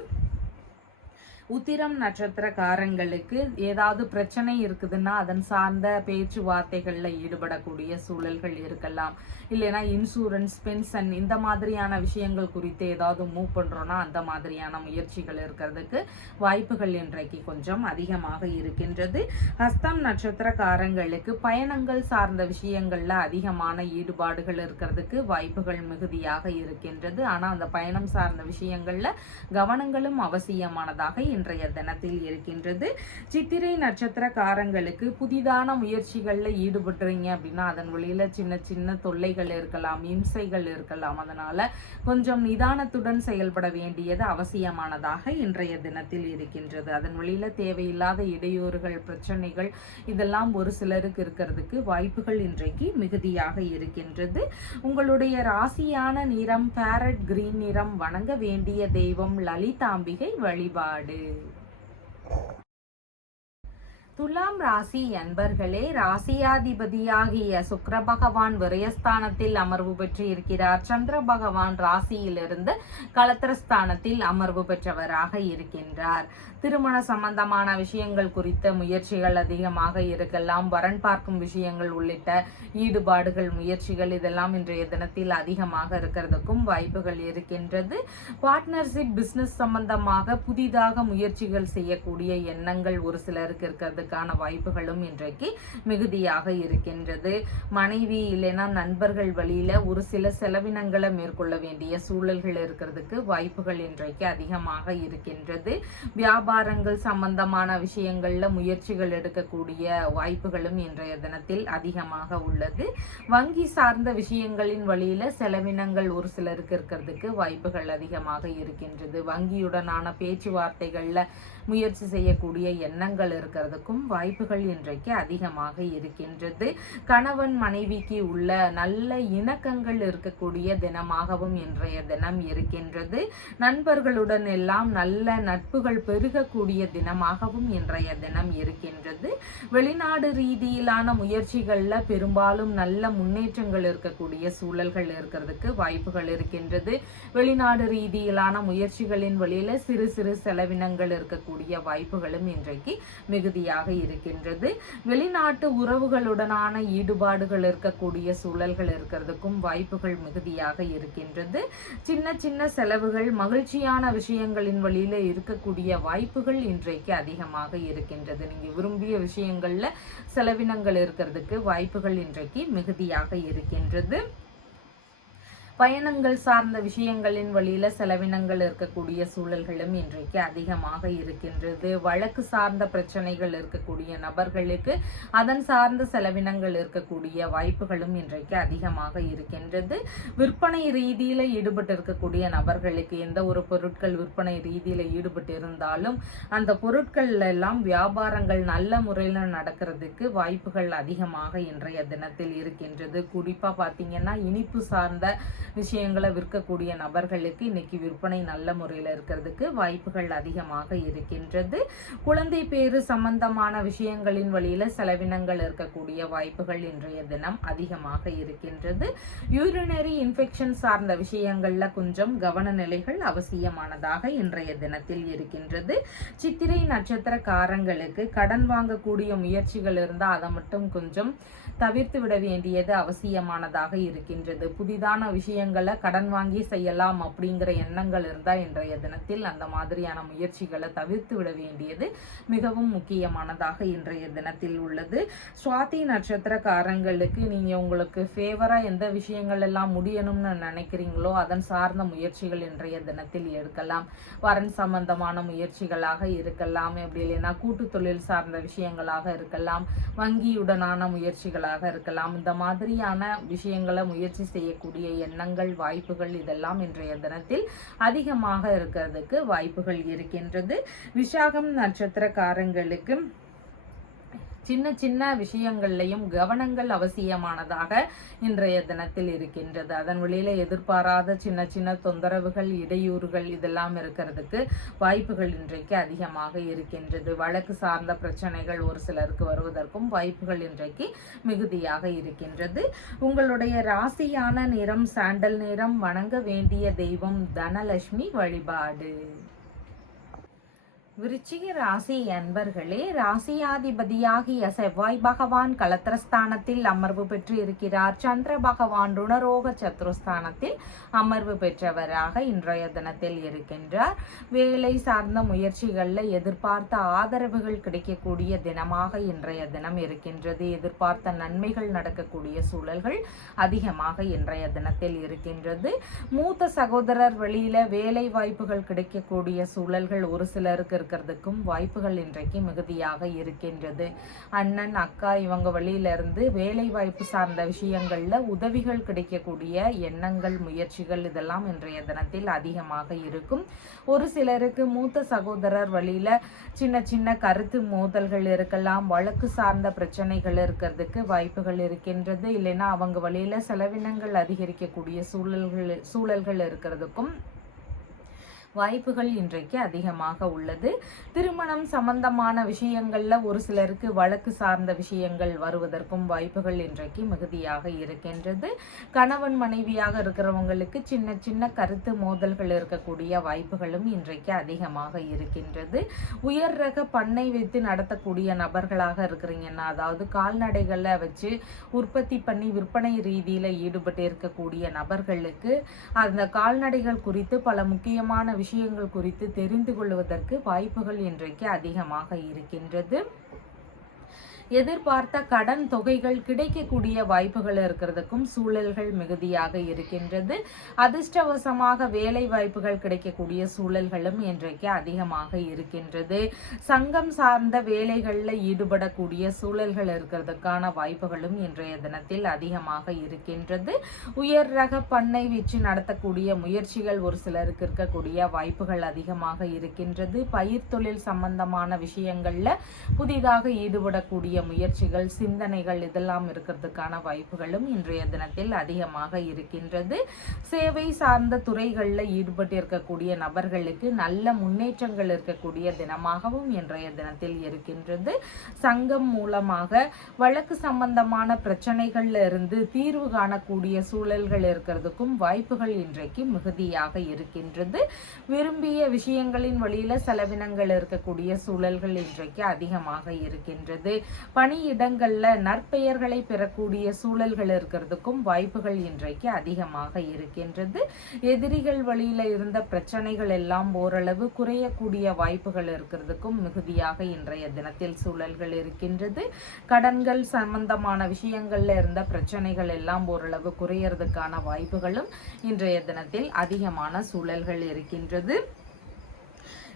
உத்திரம் நட்சத்திரக்காரங்களுக்கு ஏதாவது பிரச்சனை இருக்குதுன்னா அதன் சார்ந்த பேச்சுவார்த்தைகள்ல ஈடுபடக்கூடிய சூழல்கள் இருக்கலாம். இல்லைன்னா இன்சூரன்ஸ், பென்ஷன் இந்த மாதிரியான விஷயங்கள் குறித்து ஏதாவது மூவ் பண்றோம்னா அந்த மாதிரியான முயற்சிகள் இருக்கிறதுக்கு வாய்ப்புகள் இன்றைக்கு கொஞ்சம் அதிகமாக இருக்கின்றது. ஹஸ்தம் நட்சத்திரக்காரங்களுக்கு பயணங்கள் சார்ந்த விஷயங்கள்ல அதிகமான ஈடுபாடுகள் இருக்கிறதுக்கு வாய்ப்புகள் மிகுதியாக இருக்கின்றது. ஆனா அந்த பயணம் சார்ந்த விஷயங்கள்ல கவனங்களும் அவசியமானதாக இன்றைய தினத்தில் இருக்கின்றது. சித்திரை நட்சத்திரக்காரங்களுக்கு புதிதான முயற்சிகள்ல ஈடுபடுறீங்க அப்படின்னா அதன் வழியில சின்ன சின்ன தொல்லைகள் இருக்கலாம், இம்சைகள் இருக்கலாம். அதனால கொஞ்சம் நிதானத்துடன் செயல்பட வேண்டியது அவசியமானதாக இன்றைய தினத்தில் இருக்கின்றது. அதன் வழியில தேவையில்லாத இடையூறுகள், பிரச்சனைகள் இதெல்லாம் ஒரு சிலருக்கு இருக்கிறதுக்கு வாய்ப்புகள் இன்றைக்கு மிகுதியாக இருக்கின்றது. உங்களுடைய ராசியான நிறம் பேரட் கிரீன் நிறம். வணங்க வேண்டிய தெய்வம் லலிதாம்பிகை வழிபாடு. துலாம் ராசி அன்பர்களே, ராசியாதிபதியாகிய சுக்கிர பகவான் விரயஸ்தானத்தில் அமர்வு பெற்று இருக்கிறார். சந்திர பகவான் ராசியிலிருந்து களத்திரஸ்தானத்தில் அமர்வு பெற்றவராக இருக்கின்றார். திருமண சம்பந்தமான விஷயங்கள் குறித்த முயற்சிகள் அதிகமாக இருக்கலாம். வரன் பார்க்கும் விஷயங்கள் உள்ளிட்ட ஈடுபாடுகள், முயற்சிகள் இதெல்லாம் இன்றைய தினத்தில் அதிகமாக இருக்கிறதுக்கும் வாய்ப்புகள் இருக்கின்றது. பார்ட்னர்ஷிப், பிசினஸ் சம்பந்தமாக புதிதாக முயற்சிகள் செய்யக்கூடிய எண்ணங்கள் ஒரு சிலருக்கு இருக்கிறதுக்கான வாய்ப்புகளும் இன்றைக்கு மிகுதியாக இருக்கின்றது. மனைவி இல்லைன்னா நண்பர்கள் வழியில ஒரு சில செலவினங்களை மேற்கொள்ள வேண்டிய சூழல்கள் இருக்கிறதுக்கு வாய்ப்புகள் இன்றைக்கு அதிகமாக இருக்கின்றது. வியாபாரங்கள் சம்பந்தமான விஷயங்கள்ல முயற்சிகள் எடுக்கக்கூடிய வாய்ப்புகளும் இன்றைய தினத்தில் அதிகமாக உள்ளது. வங்கி சார்ந்த விஷயங்களின் வழியில செலவினங்கள் ஒரு சிலருக்கு இருக்கிறதுக்கு வாய்ப்புகள் அதிகமாக இருக்கின்றது. வங்கியுடனான பேச்சுவார்த்தைகள்ல முயற்சி செய்யக்கூடிய எண்ணங்கள் இருக்கிறதுக்கும் வாய்ப்புகள் இன்றைக்கு அதிகமாக இருக்கின்றது. கணவன் மனைவிக்கு உள்ள நல்ல இணக்கங்கள் இருக்கக்கூடிய தினமாகவும் இன்றைய தினம் இருக்கின்றது. நண்பர்களுடன் எல்லாம் நல்ல நட்புகள் பெருகக்கூடிய தினமாகவும் இன்றைய தினம் இருக்கின்றது. வெளிநாடு ரீதியிலான முயற்சிகள்ல பெரும்பாலும் நல்ல முன்னேற்றங்கள் இருக்கக்கூடிய சூழல்கள் இருக்கிறதுக்கு வாய்ப்புகள் இருக்கின்றது. வெளிநாடு ரீதியிலான முயற்சிகளின் வழியில சிறு சிறு செலவினங்கள் இருக்கக்கூடிய வாய்ப்புகளும் இன்றைக்கு மிகுதியாக இருக்கின்றது. வெளிநாட்டு உறவுகளுடனான ஈடுபாடுகள் இருக்கக்கூடிய சூழல்கள் இருக்கிறதுக்கும் வாய்ப்புகள் மிகுதியாக இருக்கின்றது. சின்ன சின்ன செலவுகள், மகிழ்ச்சியான விஷயங்களின் வழியில இருக்கக்கூடிய வாய்ப்புகள் இன்றைக்கு அதிகமாக இருக்கின்றது. நீங்க விரும்பிய விஷயங்கள்ல செலவினங்கள் இருக்கிறதுக்கு வாய்ப்புகள் இன்றைக்கு மிகுதியாக இருக்கின்றது. பயணங்கள் சார்ந்த விஷயங்களின் வழியில செலவினங்கள் இருக்கக்கூடிய சூழல்களும் இன்றைக்கு அதிகமாக இருக்கின்றது. வழக்கு சார்ந்த பிரச்சனைகள் இருக்கக்கூடிய நபர்களுக்கு அதன் சார்ந்த செலவினங்கள் இருக்கக்கூடிய வாய்ப்புகளும் இன்றைக்கு அதிகமாக இருக்கின்றது. விற்பனை ரீதியில ஈடுபட்டு இருக்கக்கூடிய நபர்களுக்கு எந்த ஒரு பொருட்கள் விற்பனை ரீதியில ஈடுபட்டு இருந்தாலும் அந்த பொருட்கள் எல்லாம் வியாபாரங்கள் நல்ல முறையில் நடக்கிறதுக்கு வாய்ப்புகள் அதிகமாக இன்றைய தினத்தில் இருக்கின்றது. குறிப்பா பாத்தீங்கன்னா இனிப்பு சார்ந்த விஷயங்களை விற்கக்கூடிய நபர்களுக்கு இன்னைக்கு விற்பனை நல்ல முறையில் இருக்கிறதுக்கு வாய்ப்புகள் அதிகமாக இருக்கின்றது. குழந்தை பேரு சம்பந்தமான விஷயங்களின் வழியில செலவினங்கள் இருக்கக்கூடிய வாய்ப்புகள் இன்றைய தினம் அதிகமாக இருக்கின்றது. யூரினரி இன்ஃபெக்ஷன் சார்ந்த விஷயங்கள்ல கொஞ்சம் கவன நிலைகள் அவசியமானதாக இன்றைய தினத்தில் இருக்கின்றது. சித்திரை நட்சத்திரக்காரங்களுக்கு கடன் வாங்கக்கூடிய முயற்சிகள் இருந்தால் அதை மட்டும் கொஞ்சம் தவிர்த்து விட வேண்டியது அவசியமானதாக இருக்கின்றது. புதிதான விஷயங்களை கடன் வாங்கி செய்யலாம் அப்படிங்கிற எண்ணங்கள் இருந்தால் இன்றைய தினத்தில் அந்த மாதிரியான முயற்சிகளை தவிர்த்து விட வேண்டியது மிகவும் முக்கியமானதாக இன்றைய தினத்தில் உள்ளது. சுவாதி நட்சத்திரக்காரங்களுக்கு நீங்க உங்களுக்கு ஃபேவரா எந்த விஷயங்கள் எல்லாம் முடியணும்னு நினைக்கிறீங்களோ அதன் சார்ந்த முயற்சிகள் இன்றைய தினத்தில் எடுக்கலாம். வரன் சம்பந்தமான முயற்சிகளாக இருக்கலாம், எப்படி இல்லைன்னா கூட்டு தொழில் சார்ந்த விஷயங்களாக இருக்கலாம், வங்கியுடனான முயற்சிகளாக இருக்கலாம். இந்த மாதிரியான விஷயங்களை முயற்சி செய்யக்கூடிய எண்ணங்கள் வாய்ப்புகள் இதெல்லாம் இன்றைய தினத்தில் அதிகமாக இருக்கிறதுக்கு வாய்ப்புகள் இருக்கின்றது. விசாகம் நட்சத்திரக்காரங்களுக்கு சின்ன சின்ன விஷயங்கள்லையும் கவனங்கள் அவசியமானதாக இன்றைய தினத்தில் இருக்கின்றது. அதன் வழியில எதிர்பாராத சின்ன சின்ன தொந்தரவுகள் இடையூறுகள் இதெல்லாம் இருக்கிறதுக்கு வாய்ப்புகள் இன்றைக்கு அதிகமாக இருக்கின்றது. வழக்கு சார்ந்த பிரச்சனைகள் ஒரு சிலருக்கு வருவதற்கும் வாய்ப்புகள் இன்றைக்கு மிகுதியாக இருக்கின்றது. உங்களுடைய ராசியான நிறம் சாண்டல் நிறம். வணங்க வேண்டிய தெய்வம் தனலட்சுமி வழிபாடு. விருச்சிக ராசி அன்பர்களே, ராசியாதிபதியாகிய செவ்வாய் பகவான் களத்திரஸ்தானத்தில் அமர்வு பெற்று இருக்கிறார். சந்திர பகவான் ருணரோக சத்ருஸ்தானத்தில் அமர்வு பெற்றவராக இன்றைய தினத்தில் இருக்கின்றார். வேலை சார்ந்த முயற்சிகளில் எதிர்பார்த்த ஆதரவுகள் கிடைக்கக்கூடிய தினமாக இன்றைய தினம் இருக்கின்றது. எதிர்பார்த்த நன்மைகள் நடக்கக்கூடிய சூழல்கள் அதிகமாக இன்றைய தினத்தில் இருக்கின்றது. மூத்த சகோதரர் வழியில வேலை வாய்ப்புகள் கிடைக்கக்கூடிய சூழல்கள் ஒரு சிலருக்கு இருக்கிறதுக்கும் வாய்ப்புகள் இன்றைக்கு மிகுதியாக இருக்கின்றது. அண்ணன் அக்கா இவங்க வழியில இருந்து வேலை வாய்ப்பு சார்ந்த விஷயங்கள்ல உதவிகள் கிடைக்கக்கூடிய எண்ணங்கள் முயற்சிகள் இதெல்லாம் இன்றைய தினத்தில் அதிகமாக இருக்கும். ஒரு சிலருக்கு மூத்த சகோதரர் வழியில சின்ன சின்ன கருத்து மோதல்கள் இருக்கலாம், வழக்கு சார்ந்த பிரச்சனைகள் இருக்கிறதுக்கு வாய்ப்புகள் இருக்கின்றது. இல்லைன்னா அவங்க வழியில செலவினங்கள் அதிகரிக்கக்கூடிய சூழல்கள் இருக்கிறதுக்கும் வாய்ப்புகள் இன்றைக்கு அதிகமாக உள்ளது. திருமணம் சம்பந்தமான விஷயங்கள்ல ஒரு சிலருக்கு வழக்கு சார்ந்த விஷயங்கள் வருவதற்கும் வாய்ப்புகள் இன்றைக்கு மிகுதியாக இருக்கின்றது. கணவன் மனைவியாக இருக்கிறவங்களுக்கு சின்ன சின்ன கருத்து மோதல்கள் இருக்கக்கூடிய வாய்ப்புகளும் இன்றைக்கு அதிகமாக இருக்கின்றது. உயர் ரக பண்ணை வைத்து நடத்தக்கூடிய நபர்களாக இருக்கிறீங்கன்னா, அதாவது கால்நடைகளை வச்சு உற்பத்தி பண்ணி விற்பனை ரீதியில ஈடுபட்டு இருக்கக்கூடிய நபர்களுக்கு அந்த கால்நடைகள் குறித்து பல முக்கியமான விஷயங்கள் குறித்து தெரிந்து கொள்வதற்கு வாய்ப்புகள் இன்றைக்கு அதிகமாக இருக்கின்றது. எதிர்பார்த்த கடன் தொகைகள் கிடைக்கக்கூடிய வாய்ப்புகள் இருக்கிறதுக்கும் சூழல்கள் மிகுதியாக இருக்கின்றது. அதிர்ஷ்டவசமாக வேலை வாய்ப்புகள் கிடைக்கக்கூடிய சூழல்களும் இன்றைக்கு அதிகமாக இருக்கின்றது. சங்கம் சார்ந்த வேலைகளில் ஈடுபடக்கூடிய சூழல்கள் இருக்கிறதுக்கான வாய்ப்புகளும் இன்றைய தினத்தில் அதிகமாக இருக்கின்றது. உயர் ரக பண்ணை வீச்சு நடத்தக்கூடிய முயற்சிகள் ஒரு சிலருக்கு இருக்கக்கூடிய வாய்ப்புகள் அதிகமாக இருக்கின்றது. பயிர் தொழில் சம்பந்தமான விஷயங்கள்ல புதிதாக ஈடுபடக்கூடிய முயற்சிகள் சிந்தனைகள் இதெல்லாம் இருக்கிறதுக்கான வாய்ப்புகளும் இன்றைய தினத்தில் அதிகமாக இருக்கின்றது. சேவை சார்ந்த துறைகளில் ஈடுபட்டு இருக்கக்கூடிய நபர்களுக்கு நல்ல முன்னேற்றங்கள் இருக்கக்கூடிய தினமாகவும் இன்றைய தினத்தில் இருக்கின்றது. சங்கம் மூலமாக வழக்கு சம்பந்தமான பிரச்சனைகள்ல இருந்து தீர்வு காணக்கூடிய சூழல்கள் இருக்கிறதுக்கும் வாய்ப்புகள் இன்றைக்கு மிகுதியாக இருக்கின்றது. விரும்பிய விஷயங்களின் வழியில செலவினங்கள் இருக்கக்கூடிய சூழல்கள் இன்றைக்கு அதிகமாக இருக்கின்றது. பணியிடங்கள்ல நற்பெயர்களை பெறக்கூடிய சூழல்கள் இருக்கிறதுக்கும் வாய்ப்புகள் இன்றைக்கு அதிகமாக இருக்கின்றது. எதிரிகள் வழியில இருந்த பிரச்சனைகள் எல்லாம் ஓரளவு குறையக்கூடிய வாய்ப்புகள் இருக்கிறதுக்கும் மிகுதியாக இன்றைய தினத்தில் சூழல்கள் இருக்கின்றது. கடன்கள் சம்பந்தமான விஷயங்கள்ல இருந்த பிரச்சனைகள் எல்லாம் ஓரளவு குறையறதுக்கான வாய்ப்புகளும் இன்றைய தினத்தில் அதிகமான சூழல்கள் இருக்கின்றது.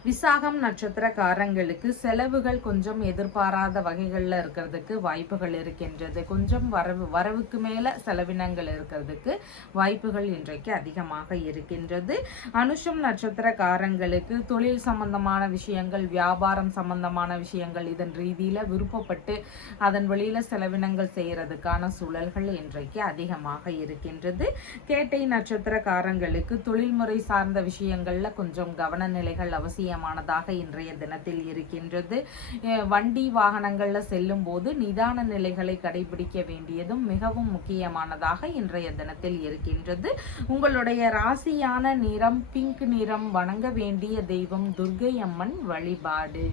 விசாகம் நட்சத்திரக்காரங்களுக்கு செலவுகள் கொஞ்சம் எதிர்பாராத வகைகளில் இருக்கிறதுக்கு வாய்ப்புகள் இருக்கின்றது. கொஞ்சம் வரவுக்கு மேல செலவினங்கள் இருக்கிறதுக்கு வாய்ப்புகள் இன்றைக்கு அதிகமாக இருக்கின்றது. அனுஷம் நட்சத்திரக்காரங்களுக்கு தொழில் சம்பந்தமான விஷயங்கள், வியாபாரம் சம்பந்தமான விஷயங்கள் இதன் ரீதியில விருப்பப்பட்டு அதன் வழியில செலவினங்கள் செய்யறதுக்கான சூழல்கள் இன்றைக்கு அதிகமாக இருக்கின்றது. கேட்டை நட்சத்திரக்காரங்களுக்கு தொழில்முறை சார்ந்த விஷயங்கள்ல கொஞ்சம் கவன நிலைகள் அவசியம் மானதாக இன்றைய தினத்தில் இருக்கின்றது. வண்டி வாகனங்கள்ல செல்லும் போது நிதான நிலைகளை கடைபிடிக்க வேண்டியதும் மிகவும் முக்கியமானதாக இன்றைய தினத்தில் இருக்கின்றது. உங்களுடைய ராசியான நிறம் பிங்க் நிறம். வணங்க வேண்டிய தெய்வம் துர்க்கை அம்மன் வழிபாடு.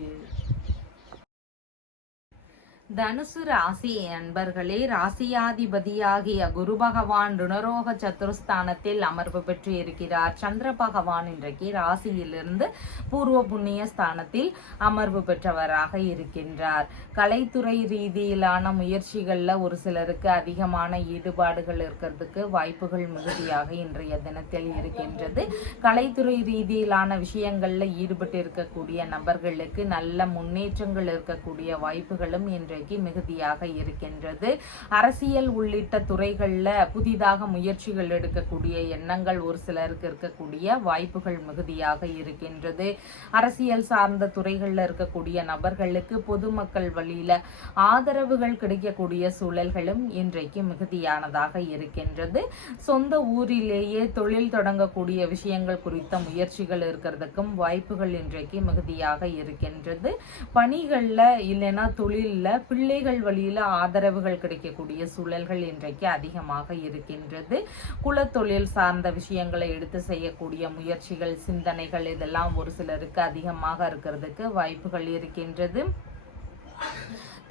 தனுசு ராசி அன்பர்களே, ராசியாதிபதியாகிய குரு பகவான் ருணரோக சத்துருஸ்தானத்தில் அமர்வு பெற்று இருக்கிறார். சந்திர பகவான் இன்றைக்கு ராசியிலிருந்து பூர்வ புண்ணிய ஸ்தானத்தில் அமர்வு பெற்றவராக இருக்கின்றார். கலைத்துறை ரீதியிலான முயற்சிகள்ல ஒரு சிலருக்கு அதிகமான ஈடுபாடுகள் இருக்கிறதுக்கு வாய்ப்புகள் மிகுதியாக இன்றைய தினத்தில் இருக்கின்றது. கலைத்துறை ரீதியிலான விஷயங்கள்ல ஈடுபட்டு இருக்கக்கூடிய நபர்களுக்கு நல்ல முன்னேற்றங்கள் இருக்கக்கூடிய வாய்ப்புகளும் இன்றைக்கு மிகுதியாக இருக்கின்றது. அரசியல் உள்ளிட்ட துறைகள்ல புதிதாக முயற்சிகள் எடுக்கக்கூடிய எண்ணங்கள் ஒரு சிலருக்கு இருக்கக்கூடிய வாய்ப்புகள் மிகுதியாக இருக்கின்றது. அரசியல் சார்ந்த துறைகள்ல இருக்கக்கூடிய நபர்களுக்கு பொதுமக்கள் வழியில ஆதரவுகள் கிடைக்கக்கூடிய சூழல்களும் இன்றைக்கு மிகுதியானதாக இருக்கின்றது. சொந்த ஊரிலேயே தொழில் தொடங்கக்கூடிய விஷயங்கள் குறித்த முயற்சிகள் இருக்கிறதுக்கும் வாய்ப்புகள் இன்றைக்கு மிகுதியாக இருக்கின்றது. பணிகள்ல இல்லைன்னா தொழில்ல பிள்ளைகள் வழியில ஆதரவுகள் கிடைக்கக்கூடிய சூழல்கள் இன்றைக்கு அதிகமாக இருக்கின்றது. குலத்தொழில் சார்ந்த விஷயங்களை எடுத்து செய்யக்கூடிய முயற்சிகள், சிந்தனைகள் இதெல்லாம் ஒரு சிலருக்கு அதிகமாக இருக்கிறதுக்கு வாய்ப்புகள் இருக்கின்றது.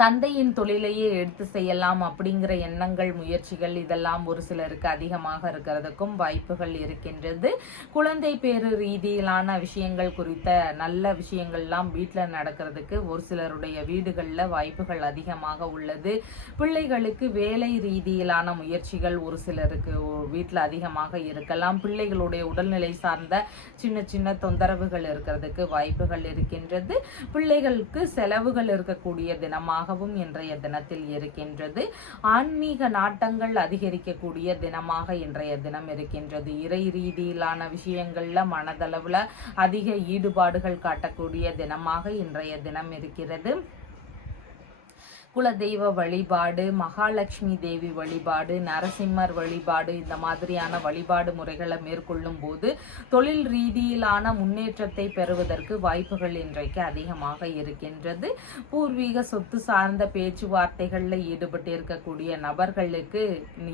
தந்தையின் தொழிலையே எடுத்து செய்யலாம் அப்படிங்கிற எண்ணங்கள், முயற்சிகள் இதெல்லாம் ஒரு சிலருக்கு அதிகமாக இருக்கிறதுக்கும் வாய்ப்புகள் இருக்கின்றது. குழந்தை பேரு ரீதியிலான விஷயங்கள் குறித்த நல்ல விஷயங்கள்லாம் வீட்டில் நடக்கிறதுக்கு ஒரு சிலருடைய வீடுகளில் வாய்ப்புகள் அதிகமாக உள்ளது. பிள்ளைகளுக்கு வேலை ரீதியிலான முயற்சிகள் ஒரு சிலருக்கு வீட்டில் அதிகமாக இருக்கலாம். பிள்ளைகளுடைய உடல்நிலை சார்ந்த சின்ன சின்ன தொந்தரவுகள் இருக்கிறதுக்கு வாய்ப்புகள் இருக்கின்றது. பிள்ளைகளுக்கு செலவுகள் இருக்கக்கூடிய தினமாக இன்றைய தினத்தில் இருக்கின்றது. ஆன்மீக நாட்டங்கள் அதிகரிக்கக்கூடிய தினமாக இன்றைய தினம் இருக்கின்றது. இறை ரீதியிலான விஷயங்கள்ல மனதளவுல அதிக ஈடுபாடுகள் காட்டக்கூடிய தினமாக இன்றைய தினம் இருக்கிறது. குலதெய்வ வழிபாடு, மகாலட்சுமி தேவி வழிபாடு, நரசிம்மர் வழிபாடு இந்த மாதிரியான வழிபாடு முறைகளை மேற்கொள்ளும் போது தொழில் ரீதியிலான முன்னேற்றத்தை பெறுவதற்கு வாய்ப்புகள் இன்றைக்கு அதிகமாக இருக்கின்றது. பூர்வீக சொத்து சார்ந்த பேச்சுவார்த்தைகளில் ஈடுபட்டு இருக்கக்கூடிய நபர்களுக்கு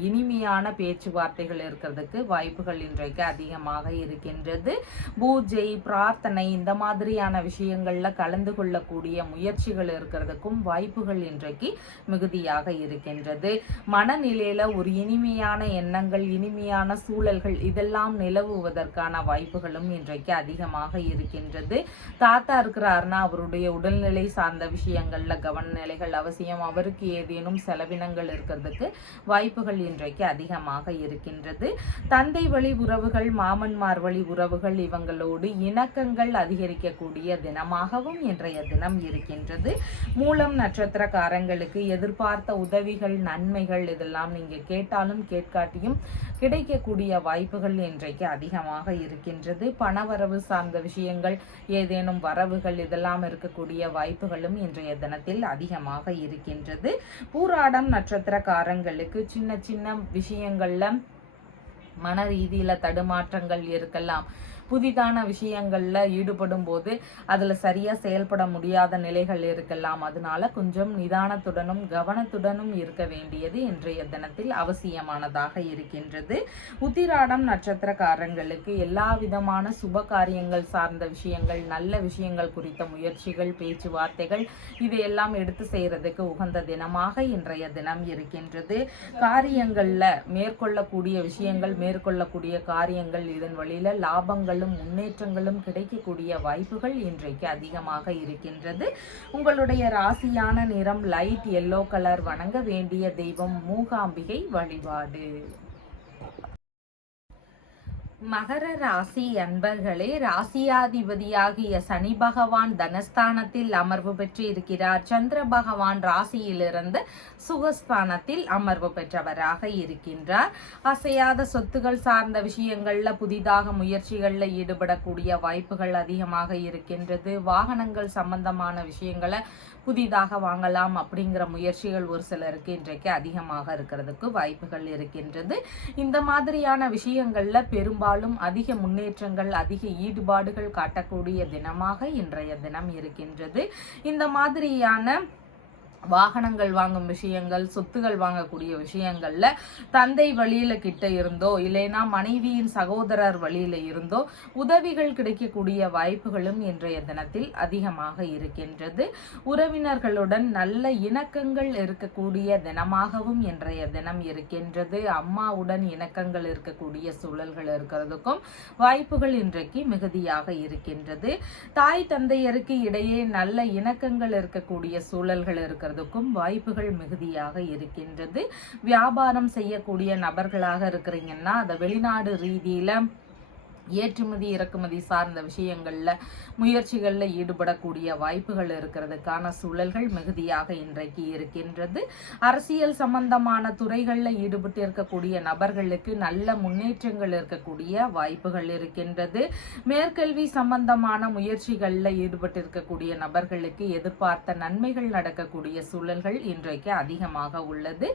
இனிமையான பேச்சுவார்த்தைகள் இருக்கிறதுக்கு வாய்ப்புகள் இன்றைக்கு அதிகமாக இருக்கின்றது. பூஜை, பிரார்த்தனை இந்த மாதிரியான விஷயங்கள்ல கலந்து கொள்ளக்கூடிய முயற்சிகள் இருக்கிறதுக்கும் வாய்ப்புகள் இன்றைக்கு மிகுதியாக இருக்கின்றது. மனநிலையில ஒரு இனிமையான எண்ணங்கள், இனிமையான சூழல்கள் இதெல்லாம் நிலவுவதற்கான வாய்ப்புகளும் இன்றைக்கு அதிகமாக இருக்கின்றது. தாத்தா இருக்கிறாருன்னா அவருடைய உடல்நிலை சார்ந்த விஷயங்கள்ல கவன நிலைகள் அவசியம். அவருக்கு ஏதேனும் செலவினங்கள் இருக்கிறதுக்கு வாய்ப்புகள் இன்றைக்கு அதிகமாக இருக்கின்றது. தந்தை வழி உறவுகள், மாமன்மார் வழி உறவுகள் இவங்களோடு இணக்கங்கள் அதிகரிக்கக்கூடிய தினமாகவும் இன்றைய தினம் இருக்கின்றது. மூலம் நட்சத்திரக்காரங்களுக்கு எதிர்பார்த்த உதவிகள், நன்மைகள் இதெல்லாம் நீங்க கேட்டாலும் கேட்காட்டியும் கிடைக்கக்கூடிய வாய்ப்புகள் இன்றைக்கு அதிகமாக இருக்கின்றது. பணவரவு சார்ந்த விஷயங்கள், ஏதேனும் வரவுகள் இதெல்லாம் இருக்கக்கூடிய வாய்ப்புகளும் இன்றைய தினத்தில் அதிகமாக இருக்கின்றது. பூராடம் நட்சத்திரக்காரங்களுக்கு சின்ன சின்ன விஷயங்கள்ல மன ரீதியில தடுமாற்றங்கள் இருக்கலாம். புதிதான விஷயங்கள்ல ஈடுபடும் போது அதுல சரியா செயல்பட முடியாத நிலைகள் இருக்கலாம். அதனால கொஞ்சம் நிதானத்துடனும் கவனத்துடனும் இருக்க வேண்டியது இன்றைய தினத்தில் அவசியமானதாக இருக்கின்றது. உத்திராடம் நட்சத்திரக்காரங்களுக்கு எல்லா விதமான சுப காரியங்கள் சார்ந்த விஷயங்கள், நல்ல விஷயங்கள் குறித்த முயற்சிகள், பேச்சுவார்த்தைகள் இதையெல்லாம் எடுத்து செய்யறதுக்கு உகந்த தினமாக இன்றைய தினம் இருக்கின்றது. காரியங்கள்ல மேற்கொள்ளக்கூடிய விஷயங்கள், மேற்கொள்ளக்கூடிய காரியங்கள், இதன் வழியில லாபங்களும் முன்னேற்றங்களும் கிடைக்கக்கூடிய வாய்ப்புகள் இன்றைக்கு அதிகமாக இருக்கின்றது. உங்களுடைய ராசியான நிறம் லைட் எல்லோ கலர். வணங்க வேண்டிய தெய்வம் மூகாம்பிகை வழிபாடு. மகர ராசி அன்பர்களே, ராசியாதிபதியாகிய சனி பகவான் தனஸ்தானத்தில் அமர்வு பெற்று இருக்கிறார். சந்திர பகவான் ராசியிலிருந்து சுகஸ்தானத்தில் அமர்வு பெற்றவராக இருக்கின்றார். அசையாத சொத்துகள் சார்ந்த விஷயங்கள்ல புதிதாக முயற்சிகள்ல ஈடுபடக்கூடிய வாய்ப்புகள் அதிகமாக இருக்கின்றது. வாகனங்கள் சம்பந்தமான விஷயங்களை புதிதாக வாங்கலாம் அப்படிங்கிற முயற்சிகள் ஒரு சிலருக்கு இன்றைக்கு அதிகமாக இருக்கிறதுக்கு வாய்ப்புகள் இருக்கின்றது. இந்த மாதிரியான விஷயங்கள்ல பெரும்பாலும் அதிக முன்னேற்றங்கள், அதிக ஈடுபாடுகள் காட்டக்கூடிய தினமாக இன்றைய தினம் இருக்கின்றது. இந்த மாதிரியான வாகனங்கள் வாங்கும் விஷயங்கள், சொத்துகள் வாங்கக்கூடிய விஷயங்கள்ல தந்தை வழியில கிட்ட இருந்தோ இல்லைன்னா மனைவியின் சகோதரர் வழியில இருந்தோ உதவிகள் கிடைக்கக்கூடிய வாய்ப்புகளும் இன்றைய தினத்தில் அதிகமாக இருக்கின்றது. உறவினர்களுடன் நல்ல இணக்கங்கள் இருக்கக்கூடிய தினமாகவும் இன்றைய தினம் இருக்கின்றது. அம்மாவுடன் இணக்கங்கள் இருக்கக்கூடிய சூழல்கள் இருக்கிறதுக்கும் வாய்ப்புகள் இன்றைக்கு மிகுதியாக இருக்கின்றது. தாய் தந்தையருக்கு இடையே நல்ல இணக்கங்கள் இருக்கக்கூடிய சூழல்கள் இருக்கிறது வாய்ப்புகள் மிகுதியாக இருக்கின்றது. வியாபாரம் செய்யக்கூடிய நபர்களாக இருக்கிறீங்கன்னா அதை வெளிநாடு ரீதியில ஏற்றுமதி இறக்குமதி சார்ந்த விஷயங்கள்ல முயற்சிகள்ல ஈடுபடக்கூடிய வாய்ப்புகள் இருக்கிறதுக்கான சூழல்கள் மிகுதியாக இன்றைக்கு இருக்கின்றது. அரசியல் சம்பந்தமான துறைகள்ல ஈடுபட்டு இருக்கக்கூடிய நபர்களுக்கு நல்ல முன்னேற்றங்கள் இருக்கக்கூடிய வாய்ப்புகள் இருக்கின்றது. மேற்கல்வி சம்பந்தமான முயற்சிகள்ல ஈடுபட்டு இருக்கக்கூடிய நபர்களுக்கு எதிர்பார்த்த நன்மைகள் நடக்கக்கூடிய சூழல்கள் இன்றைக்கு அதிகமாக உள்ளது.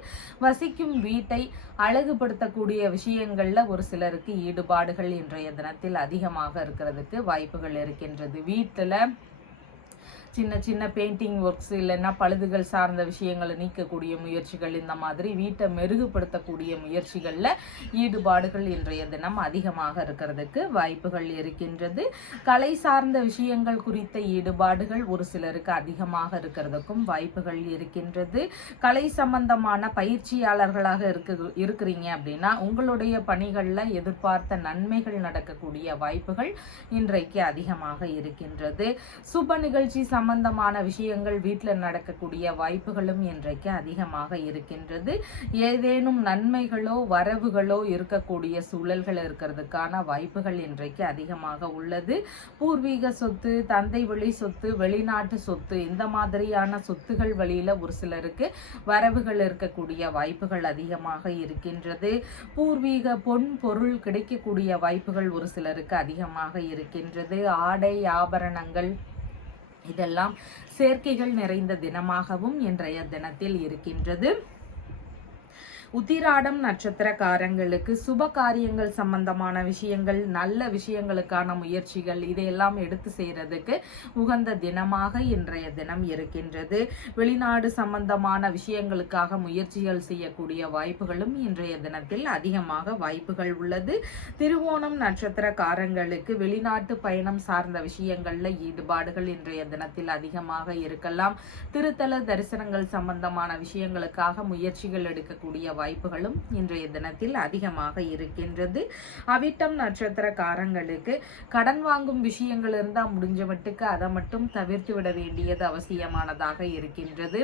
வசிக்கும் வீட்டை அழகுபடுத்தக்கூடிய விஷயங்கள்ல ஒரு சிலருக்கு ஈடுபாடுகள் இன்றைய தினத்தில் அதிகமாக இருக்கிறதுக்கு வாய்ப்புகள் இருக்கின்றது. வீட்டுல சின்ன சின்ன பெயிண்டிங் ஒர்க்ஸ் இல்லைன்னா பழுதுகள் சார்ந்த விஷயங்களை நீக்கக்கூடிய முயற்சிகள், இந்த மாதிரி வீட்டை மெருகுபடுத்தக்கூடிய முயற்சிகள்ல ஈடுபாடுகள் இன்றைய தினம் அதிகமாக இருக்கிறதுக்கு வாய்ப்புகள் இருக்கின்றது. கலை சார்ந்த விஷயங்கள் குறித்த ஈடுபாடுகள் ஒரு சிலருக்கு அதிகமாக இருக்கிறதுக்கும் வாய்ப்புகள் இருக்கின்றது. கலை சம்பந்தமான பயிற்சியாளர்களாக இருக்கிறீங்க அப்படின்னா உங்களுடைய பணிகள்ல எதிர்பார்த்த நன்மைகள் நடக்கக்கூடிய வாய்ப்புகள் இன்றைக்கு அதிகமாக இருக்கின்றது. சுப நிகழ்ச்சி சம்பந்தமான விஷயங்கள் வீட்டில் நடக்கக்கூடிய வாய்ப்புகளும் இன்றைக்கு அதிகமாக இருக்கின்றது. ஏதேனும் நன்மைகளோ வரவுகளோ இருக்கக்கூடிய சூழல்கள் இருக்கிறதுக்கான வாய்ப்புகள் இன்றைக்கு அதிகமாக உள்ளது. பூர்வீக சொத்து, தந்தை வழி சொத்து, வெளிநாட்டு சொத்து, இந்த மாதிரியான சொத்துகள் வழியில ஒரு சிலருக்கு வரவுகள் இருக்கக்கூடிய வாய்ப்புகள் அதிகமாக இருக்கின்றது. பூர்வீக பொன் பொருள் கிடைக்கக்கூடிய வாய்ப்புகள் ஒரு சிலருக்கு அதிகமாக இருக்கின்றது. ஆடை ஆபரணங்கள் இதெல்லாம் சேர்க்கைகள் நிறைந்த தினமாகவும் இன்றைய தினத்தில் இருக்கின்றது. உத்திராடம் நட்சத்திரக்காரங்களுக்கு சுப காரியங்கள் சம்பந்தமான விஷயங்கள், நல்ல விஷயங்களுக்கான முயற்சிகள் இதையெல்லாம் எடுத்து செய்யறதுக்கு உகந்த தினமாக இன்றைய தினம் இருக்கின்றது. வெளிநாடு சம்பந்தமான விஷயங்களுக்காக முயற்சிகள் செய்யக்கூடிய வாய்ப்புகளும் இன்றைய தினத்தில் அதிகமாக வாய்ப்புகள் உள்ளது. திருவோணம் நட்சத்திரக்காரங்களுக்கு வெளிநாட்டு பயணம் சார்ந்த விஷயங்கள்ல ஈடுபாடுகள் இன்றைய தினத்தில் அதிகமாக இருக்கலாம். திருத்தல தரிசனங்கள் சம்பந்தமான விஷயங்களுக்காக முயற்சிகள் எடுக்கக்கூடிய வாய்ப்புகளும் இன்றைய தினத்தில் அதிகமாக இருக்கின்றது. அவிட்டம் நட்சத்திரக்காரங்களுக்கு கடன் வாங்கும் விஷயங்கள் இருந்தா முடிஞ்ச மட்டுக்கு அதை மட்டும் தவிர்த்து விட வேண்டியது அவசியமானதாக இருக்கின்றது.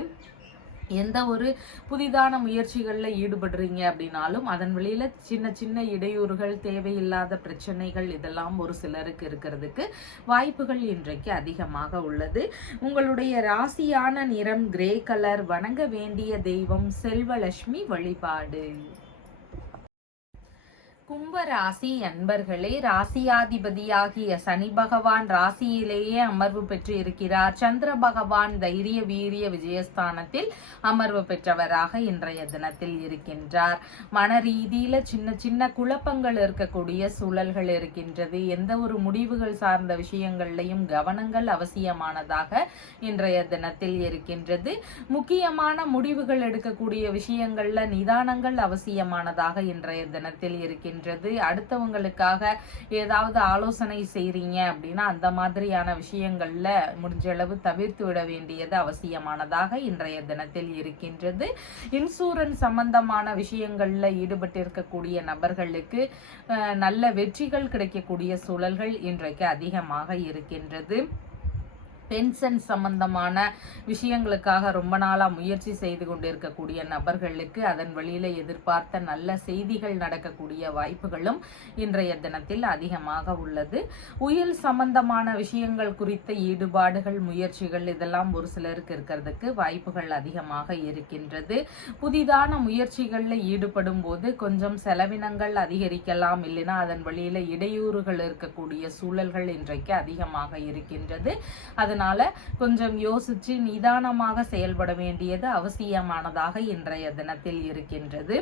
எந்த ஒரு புதிதான முயற்சிகள்ல ஈடுபடுறீங்க அப்படின்னாலும் அதன் வழியில சின்ன சின்ன இடையூறுகள், தேவையில்லாத பிரச்சனைகள் இதெல்லாம் ஒரு சிலருக்கு இருக்கிறதுக்கு வாய்ப்புகள் இன்றைக்கு அதிகமாக உள்ளது. உங்களுடைய ராசியான நிறம் கிரே கலர். வணங்க வேண்டிய தெய்வம் செல்வலட்சுமி வழிபாடு. கும்பராசி அன்பர்களே, ராசியாதிபதியாகிய சனி பகவான் ராசியிலேயே அமர்வு பெற்று இருக்கிறார். சந்திர பகவான் தைரிய வீரிய விஜயஸ்தானத்தில் அமர்வு பெற்றவராக இன்றைய தினத்தில் இருக்கின்றார். மன ரீதியில சின்ன சின்ன குழப்பங்கள் இருக்கக்கூடிய சூழல்கள் இருக்கின்றது. எந்த ஒரு முடிவுகள் சார்ந்த விஷயங்கள்லையும் கவனங்கள் அவசியமானதாக இன்றைய தினத்தில் இருக்கின்றது. முக்கியமான முடிவுகள் எடுக்கக்கூடிய விஷயங்கள்ல நிதானங்கள் அவசியமானதாக இன்றைய தினத்தில் இருக்கின்றது. அடுத்தவங்களுக்காக ஏதாவது ஆலோசனை செய்றீங்க அப்படின்னா அந்த மாதிரியான விஷயங்கள்ல முடிஞ்ச அளவு தவிர்த்து விட வேண்டியது அவசியமானதாக இன்றைய தினத்தில் இருக்கின்றது. இன்சூரன்ஸ் சம்பந்தமான விஷயங்கள்ல ஈடுபட்டு இருக்கக்கூடிய நபர்களுக்கு நல்ல வெற்றிகள் கிடைக்கக்கூடிய சூழல்கள் இன்றைக்கு அதிகமாக இருக்கின்றது. பென்ஷன் சம்பந்தமான விஷயங்களுக்காக ரொம்ப நாளா முயற்சி செய்து கொண்டிருக்கக்கூடிய நபர்களுக்கு அதன் வழியில எதிர்பார்த்த நல்ல செய்திகள் நடக்கக்கூடிய வாய்ப்புகளும் இன்றைய தினத்தில் அதிகமாக உள்ளது. உயில் சம்பந்தமான விஷயங்கள் குறித்த ஈடுபாடுகள், முயற்சிகள் இதெல்லாம் ஒரு சிலருக்கு இருக்கிறதுக்கு வாய்ப்புகள் அதிகமாக இருக்கின்றது. புதிதான முயற்சிகள்ல ஈடுபடும் போது கொஞ்சம் செலவினங்கள் அதிகரிக்கலாம், இல்லைன்னா அதன் வழியில இடையூறுகள் இருக்கக்கூடிய சூழல்கள் இன்றைக்கு அதிகமாக இருக்கின்றது. அதனால கொஞ்சம் யோசிச்சு நிதானமாக செயல்பட வேண்டியது அவசியமானதாக இன்றைய தினத்தில் இருக்கின்றது.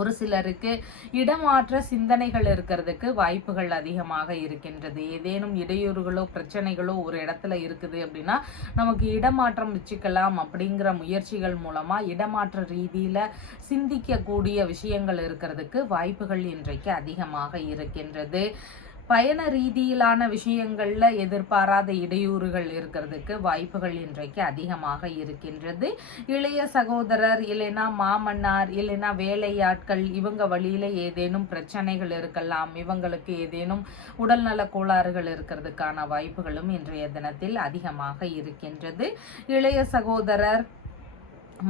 ஒரு சிலருக்கு இடமாற்ற சிந்தனைகள் இருக்கிறதுக்கு வாய்ப்புகள் அதிகமாக இருக்கின்றது. ஏதேனும் இடையூறுகளோ பிரச்சனைகளோ ஒரு இடத்துல இருக்குது அப்படின்னா நமக்கு இடமாற்றம் வச்சுக்கலாம் அப்படிங்கிற முயற்சிகள் மூலமா இடமாற்ற ரீதியில சிந்திக்கக்கூடிய விஷயங்கள் இருக்கிறதுக்கு வாய்ப்புகள் இன்றைக்கு அதிகமாக இருக்கின்றது. பயண ரீதியிலான விஷயங்கள்ல எதிர்பாராத இடையூறுகள் இருக்கிறதுக்கு வாய்ப்புகள் இன்றைக்கு அதிகமாக இருக்கின்றது. இளைய சகோதரர் இல்லைன்னா மாமன்னார் இல்லைன்னா வேலையாட்கள் இவங்க வழியில ஏதேனும் பிரச்சனைகள் இருக்கலாம். இவங்களுக்கு ஏதேனும் உடல்நல கோளாறுகள் இருக்கிறதுக்கான வாய்ப்புகளும் இன்றைய தினத்தில் அதிகமாக இருக்கின்றது. இளைய சகோதரர்,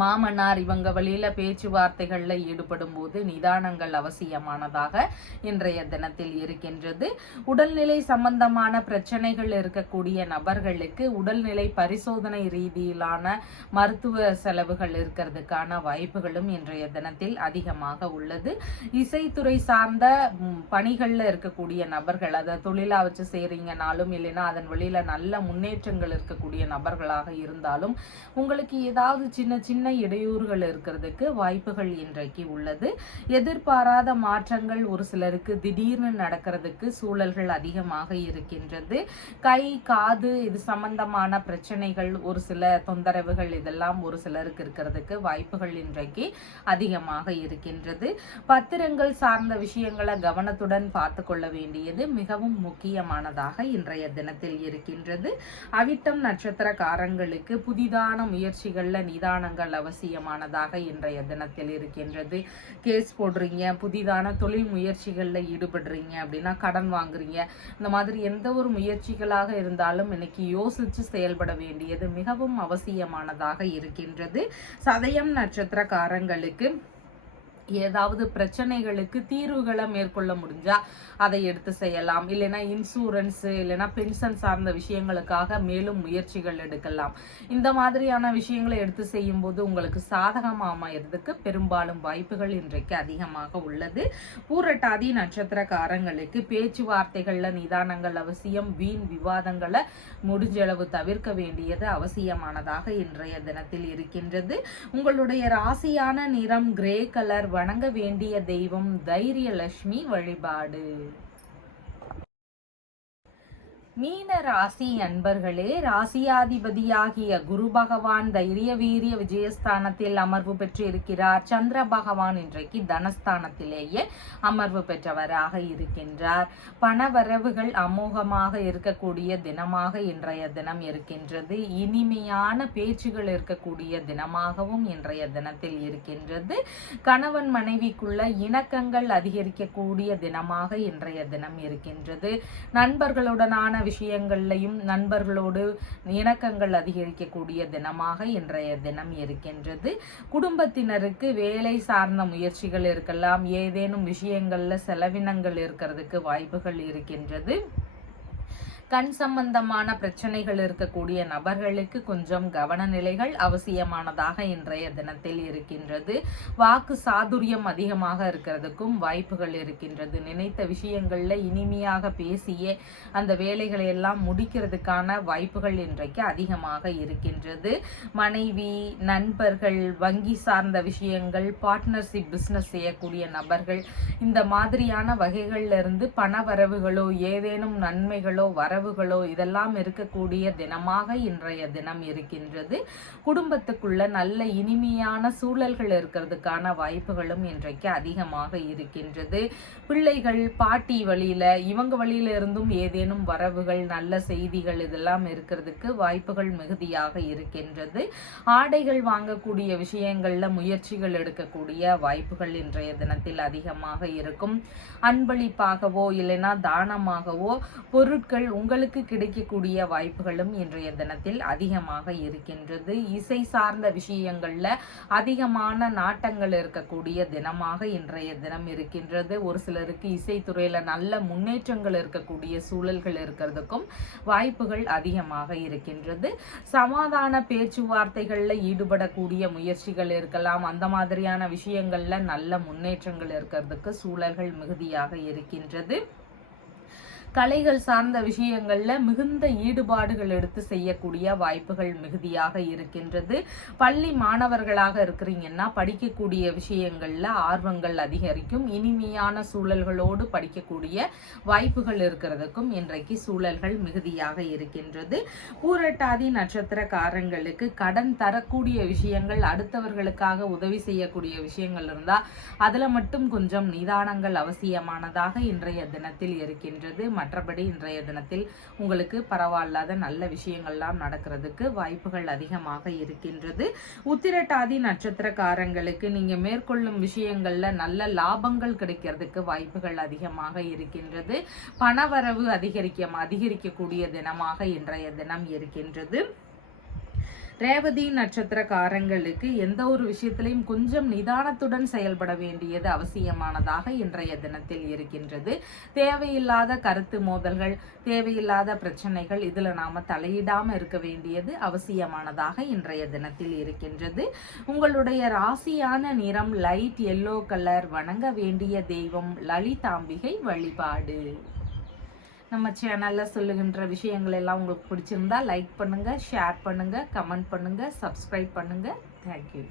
மாமனார் இவங்க வழியில பேச்சுவார்த்தைகள்ல ஈடுபடும் போது நிதானங்கள் அவசியமானதாக இன்றைய தினத்தில் இருக்கின்றது. உடல்நிலை சம்பந்தமான பிரச்சனைகள் இருக்கக்கூடிய நபர்களுக்கு உடல்நிலை பரிசோதனை ரீதியிலான மருத்துவ செலவுகள் இருக்கிறதுக்கான வாய்ப்புகளும் இன்றைய தினத்தில் அதிகமாக உள்ளது. இசைத்துறை சார்ந்த பணிகள்ல இருக்கக்கூடிய நபர்கள், அதை தொழிலா வச்சு செய்றீங்கனாலும் இல்லைன்னா அதன் வழியில நல்ல முன்னேற்றங்கள் இருக்கக்கூடிய நபர்களாக இருந்தாலும் உங்களுக்கு ஏதாவது சின்ன சின்ன இடையூறுகள் இருக்கிறதுக்கு வாய்ப்புகள் இன்றைக்கு உள்ளது. எதிர்பாராத மாற்றங்கள் ஒரு சிலருக்கு திடீர்னு நடக்கிறதுக்கு சூழல்கள் அதிகமாக இருக்கின்றது. கை, காது இது சம்பந்தமான பிரச்சனைகள், ஒரு சில தொந்தரவுகள் இதெல்லாம் ஒரு சிலருக்கு இருக்கிறதுக்கு வாய்ப்புகள் இன்றைக்கு அதிகமாக இருக்கின்றது. பத்திரங்கள் சார்ந்த விஷயங்களை கவனத்துடன் பார்த்து கொள்ள வேண்டியது மிகவும் முக்கியமானதாக இன்றைய தினத்தில் இருக்கின்றது. அவிட்டம் நட்சத்திரக்காரங்களுக்கு புதிதான முயற்சிகள்ல நிதானங்கள் அவசியமானதாக இன்றைய தினத்தில் இருக்கின்றது. கேஸ் போடுறீங்க, புதிதான தொழில் முயற்சிகள்ல ஈடுபடுறீங்க அப்படின்னா, கடன் வாங்குறீங்க, இந்த மாதிரி எந்த ஒரு முயற்சிகளாக இருந்தாலும் இன்னைக்கு யோசிச்சு செயல்பட வேண்டியது மிகவும் அவசியமானதாக இருக்கின்றது. சதயம் நட்சத்திரக்காரங்களுக்கு ஏதாவது பிரச்சனைகளுக்கு தீர்வுகளை மேற்கொள்ள முடிஞ்சா அதை எடுத்து செய்யலாம். இல்லைன்னா இன்சூரன்ஸ் இல்லைன்னா பென்ஷன் சார்ந்த விஷயங்களுக்காக மேலும் முயற்சிகள் எடுக்கலாம். இந்த மாதிரியான விஷயங்களை எடுத்து செய்யும் போது உங்களுக்கு சாதகமா அமையறதுக்கு பெரும்பாலும் வாய்ப்புகள் இன்றைக்கு அதிகமாக உள்ளது. பூரட்டாதி நட்சத்திரக்காரங்களுக்கு பேச்சுவார்த்தைகள்ல நிதானங்கள் அவசியம். வீண் விவாதங்களை முடிஞ்சளவு தவிர்க்க வேண்டியது அவசியமானதாக இன்றைய தினத்தில் இருக்கின்றது. உங்களுடைய ராசியான நிறம் கிரே கலர். வணங்க வேண்டிய தெய்வம் தைரியலட்சுமி வழிபாடு. மீன ராசி அன்பர்களே, ராசியாதிபதியாகிய குரு பகவான் தைரிய வீரிய விஜயஸ்தானத்தில் அமர்வு பெற்று இருக்கிறார். சந்திர பகவான் இன்றைக்கு தனஸ்தானத்திலேயே அமர்வு பெற்றவராக இருக்கின்றார். பணவரவுகள் அமோகமாக இருக்கக்கூடிய தினமாக இன்றைய தினம் இருக்கின்றது. இனிமையான பேச்சுகள் இருக்கக்கூடிய தினமாகவும் இன்றைய தினத்தில் இருக்கின்றது. கணவன் மனைவிக்குள்ள இணக்கங்கள் அதிகரிக்கக்கூடிய தினமாக இன்றைய தினம் இருக்கின்றது. நண்பர்களுடனான விஷயங்கள்லையும் நண்பர்களோடு இணக்கங்கள் அதிகரிக்கக்கூடிய தினமாக இன்றைய தினம் இருக்கின்றது. குடும்பத்தினருக்கு வேலை சார்ந்த முயற்சிகள் இருக்கலாம். ஏதேனும் விஷயங்கள்ல செலவினங்கள் இருக்கிறதுக்கு வாய்ப்புகள் இருக்கின்றது. கண் சம்பந்தமான பிரச்சனைகள் இருக்கக்கூடிய நபர்களுக்கு கொஞ்சம் கவனநிலைகள் அவசியமானதாக இன்றைய தினத்தில் இருக்கின்றது. வாக்கு சாதுரியம் அதிகமாக இருக்கிறதுக்கும் வாய்ப்புகள் இருக்கின்றது. நினைத்த விஷயங்கள்ல இனிமையாக பேசியே அந்த வேலைகளை எல்லாம் முடிக்கிறதுக்கான வாய்ப்புகள் இன்றைக்கு அதிகமாக இருக்கின்றது. மனைவி, நண்பர்கள், வங்கி சார்ந்த விஷயங்கள், பார்ட்னர்ஷிப் பிசினஸ் செய்யக்கூடிய நபர்கள், இந்த மாதிரியான வகைகள்ல இருந்து பண வரவுகளோ ஏதேனும் நன்மைகளோ வரவுகளோ இதெல்லாம் இருக்கக்கூடிய தினமாக இன்றைய தினம் இருக்கின்றது. குடும்பத்துக்குள்ள நல்ல இனிமையான சூழல்கள் இருக்கிறதுக்கான வாய்ப்புகளும் இன்றைக்கு அதிகமாக இருக்கின்றது. பிள்ளைகள் பாட்டி வழியில இவங்க வழியில இருந்தும் ஏதேனும் வரவுகள் நல்ல செய்திகள் இதெல்லாம் இருக்கிறதுக்கு வாய்ப்புகள் மிகுதியாக இருக்கின்றது. ஆடைகள் வாங்கக்கூடிய விஷயங்கள்ல முயற்சிகள் எடுக்கக்கூடிய வாய்ப்புகள் இன்றைய தினத்தில் அதிகமாக இருக்கும். அன்பளிப்பாகவோ இல்லைன்னா தானமாகவோ பொருட்கள் உங்களுக்கு கிடைக்கக்கூடிய வாய்ப்புகளும் இன்றைய தினத்தில் அதிகமாக இருக்கின்றது. இசை சார்ந்த விஷயங்கள்ல அதிகமான நாட்டங்கள் இருக்கக்கூடிய தினமாக இன்றைய தினம் இருக்கின்றது. ஒரு சிலருக்கு இசைத்துறையில நல்ல முன்னேற்றங்கள் இருக்கக்கூடிய சூழல்கள் இருக்கிறதுக்கும் வாய்ப்புகள் அதிகமாக இருக்கின்றது. சமாதான பேச்சுவார்த்தைகள்ல ஈடுபடக்கூடிய முயற்சிகள் இருக்கலாம். அந்த மாதிரியான விஷயங்கள்ல நல்ல முன்னேற்றங்கள் இருக்கிறதுக்கு சூழல்கள் மிகுதியாக இருக்கின்றது. கலைகள் சார்ந்த விஷயங்கள்ல மிகுந்த ஈடுபாடுகள் எடுத்து செய்யக்கூடிய வாய்ப்புகள் மிகுதியாக இருக்கின்றது. பள்ளி மாணவர்களாக இருக்கிறீங்கன்னா படிக்கக்கூடிய விஷயங்கள்ல ஆர்வங்கள் அதிகரிக்கும். இனிமையான சூழல்களோடு படிக்கக்கூடிய வாய்ப்புகள் இருக்கிறதுக்கும் இன்றைக்கு சூழல்கள் மிகுதியாக இருக்கின்றது. பூரட்டாதி நட்சத்திரக்காரங்களுக்கு கடன் தரக்கூடிய விஷயங்கள், அடுத்தவர்களுக்காக உதவி செய்யக்கூடிய விஷயங்கள் இருந்தா அதுல மட்டும் கொஞ்சம் நிதானங்கள் அவசியமானதாக இன்றைய தினத்தில் இருக்கின்றது. மற்றபடி இன்றைய தினத்தில் உங்களுக்கு பரவாயில்லாத நல்ல விஷயங்கள்லாம் நடக்கிறதுக்கு வாய்ப்புகள் அதிகமாக இருக்கின்றது. உத்திரட்டாதி நட்சத்திரக்காரங்களுக்கு நீங்க மேற்கொள்ளும் விஷயங்கள்ல நல்ல லாபங்கள் கிடைக்கிறதுக்கு வாய்ப்புகள் அதிகமாக இருக்கின்றது. பணவரவு அதிகரிக்கக்கூடிய தினமாக இன்றைய தினம் இருக்கின்றது. ரேவதி நட்சத்திரக்காரங்களுக்கு எந்த ஒரு விஷயத்திலையும் கொஞ்சம் நிதானத்துடன் செயல்பட வேண்டியது அவசியமானதாக இன்றைய தினத்தில் இருக்கின்றது. தேவையில்லாத கருத்து மோதல்கள், தேவையில்லாத பிரச்சனைகள் இதுல நாம தலையிடாம இருக்க வேண்டியது அவசியமானதாக இன்றைய தினத்தில் இருக்கின்றது. உங்களுடைய ராசியான நிறம் லைட் எல்லோ கலர். வணங்க வேண்டிய தெய்வம் லலிதாம்பிகை வழிபாடு. நம்ம சேனல்ல சொல்லுகின்ற விஷயங்கள் எல்லாம் உங்களுக்கு பிடிச்சிருந்தா லைக் பண்ணுங்க, ஷேர் பண்ணுங்க, கமெண்ட் பண்ணுங்க, சப்ஸ்கிரைப் பண்ணுங்க. தேங்க்யூ.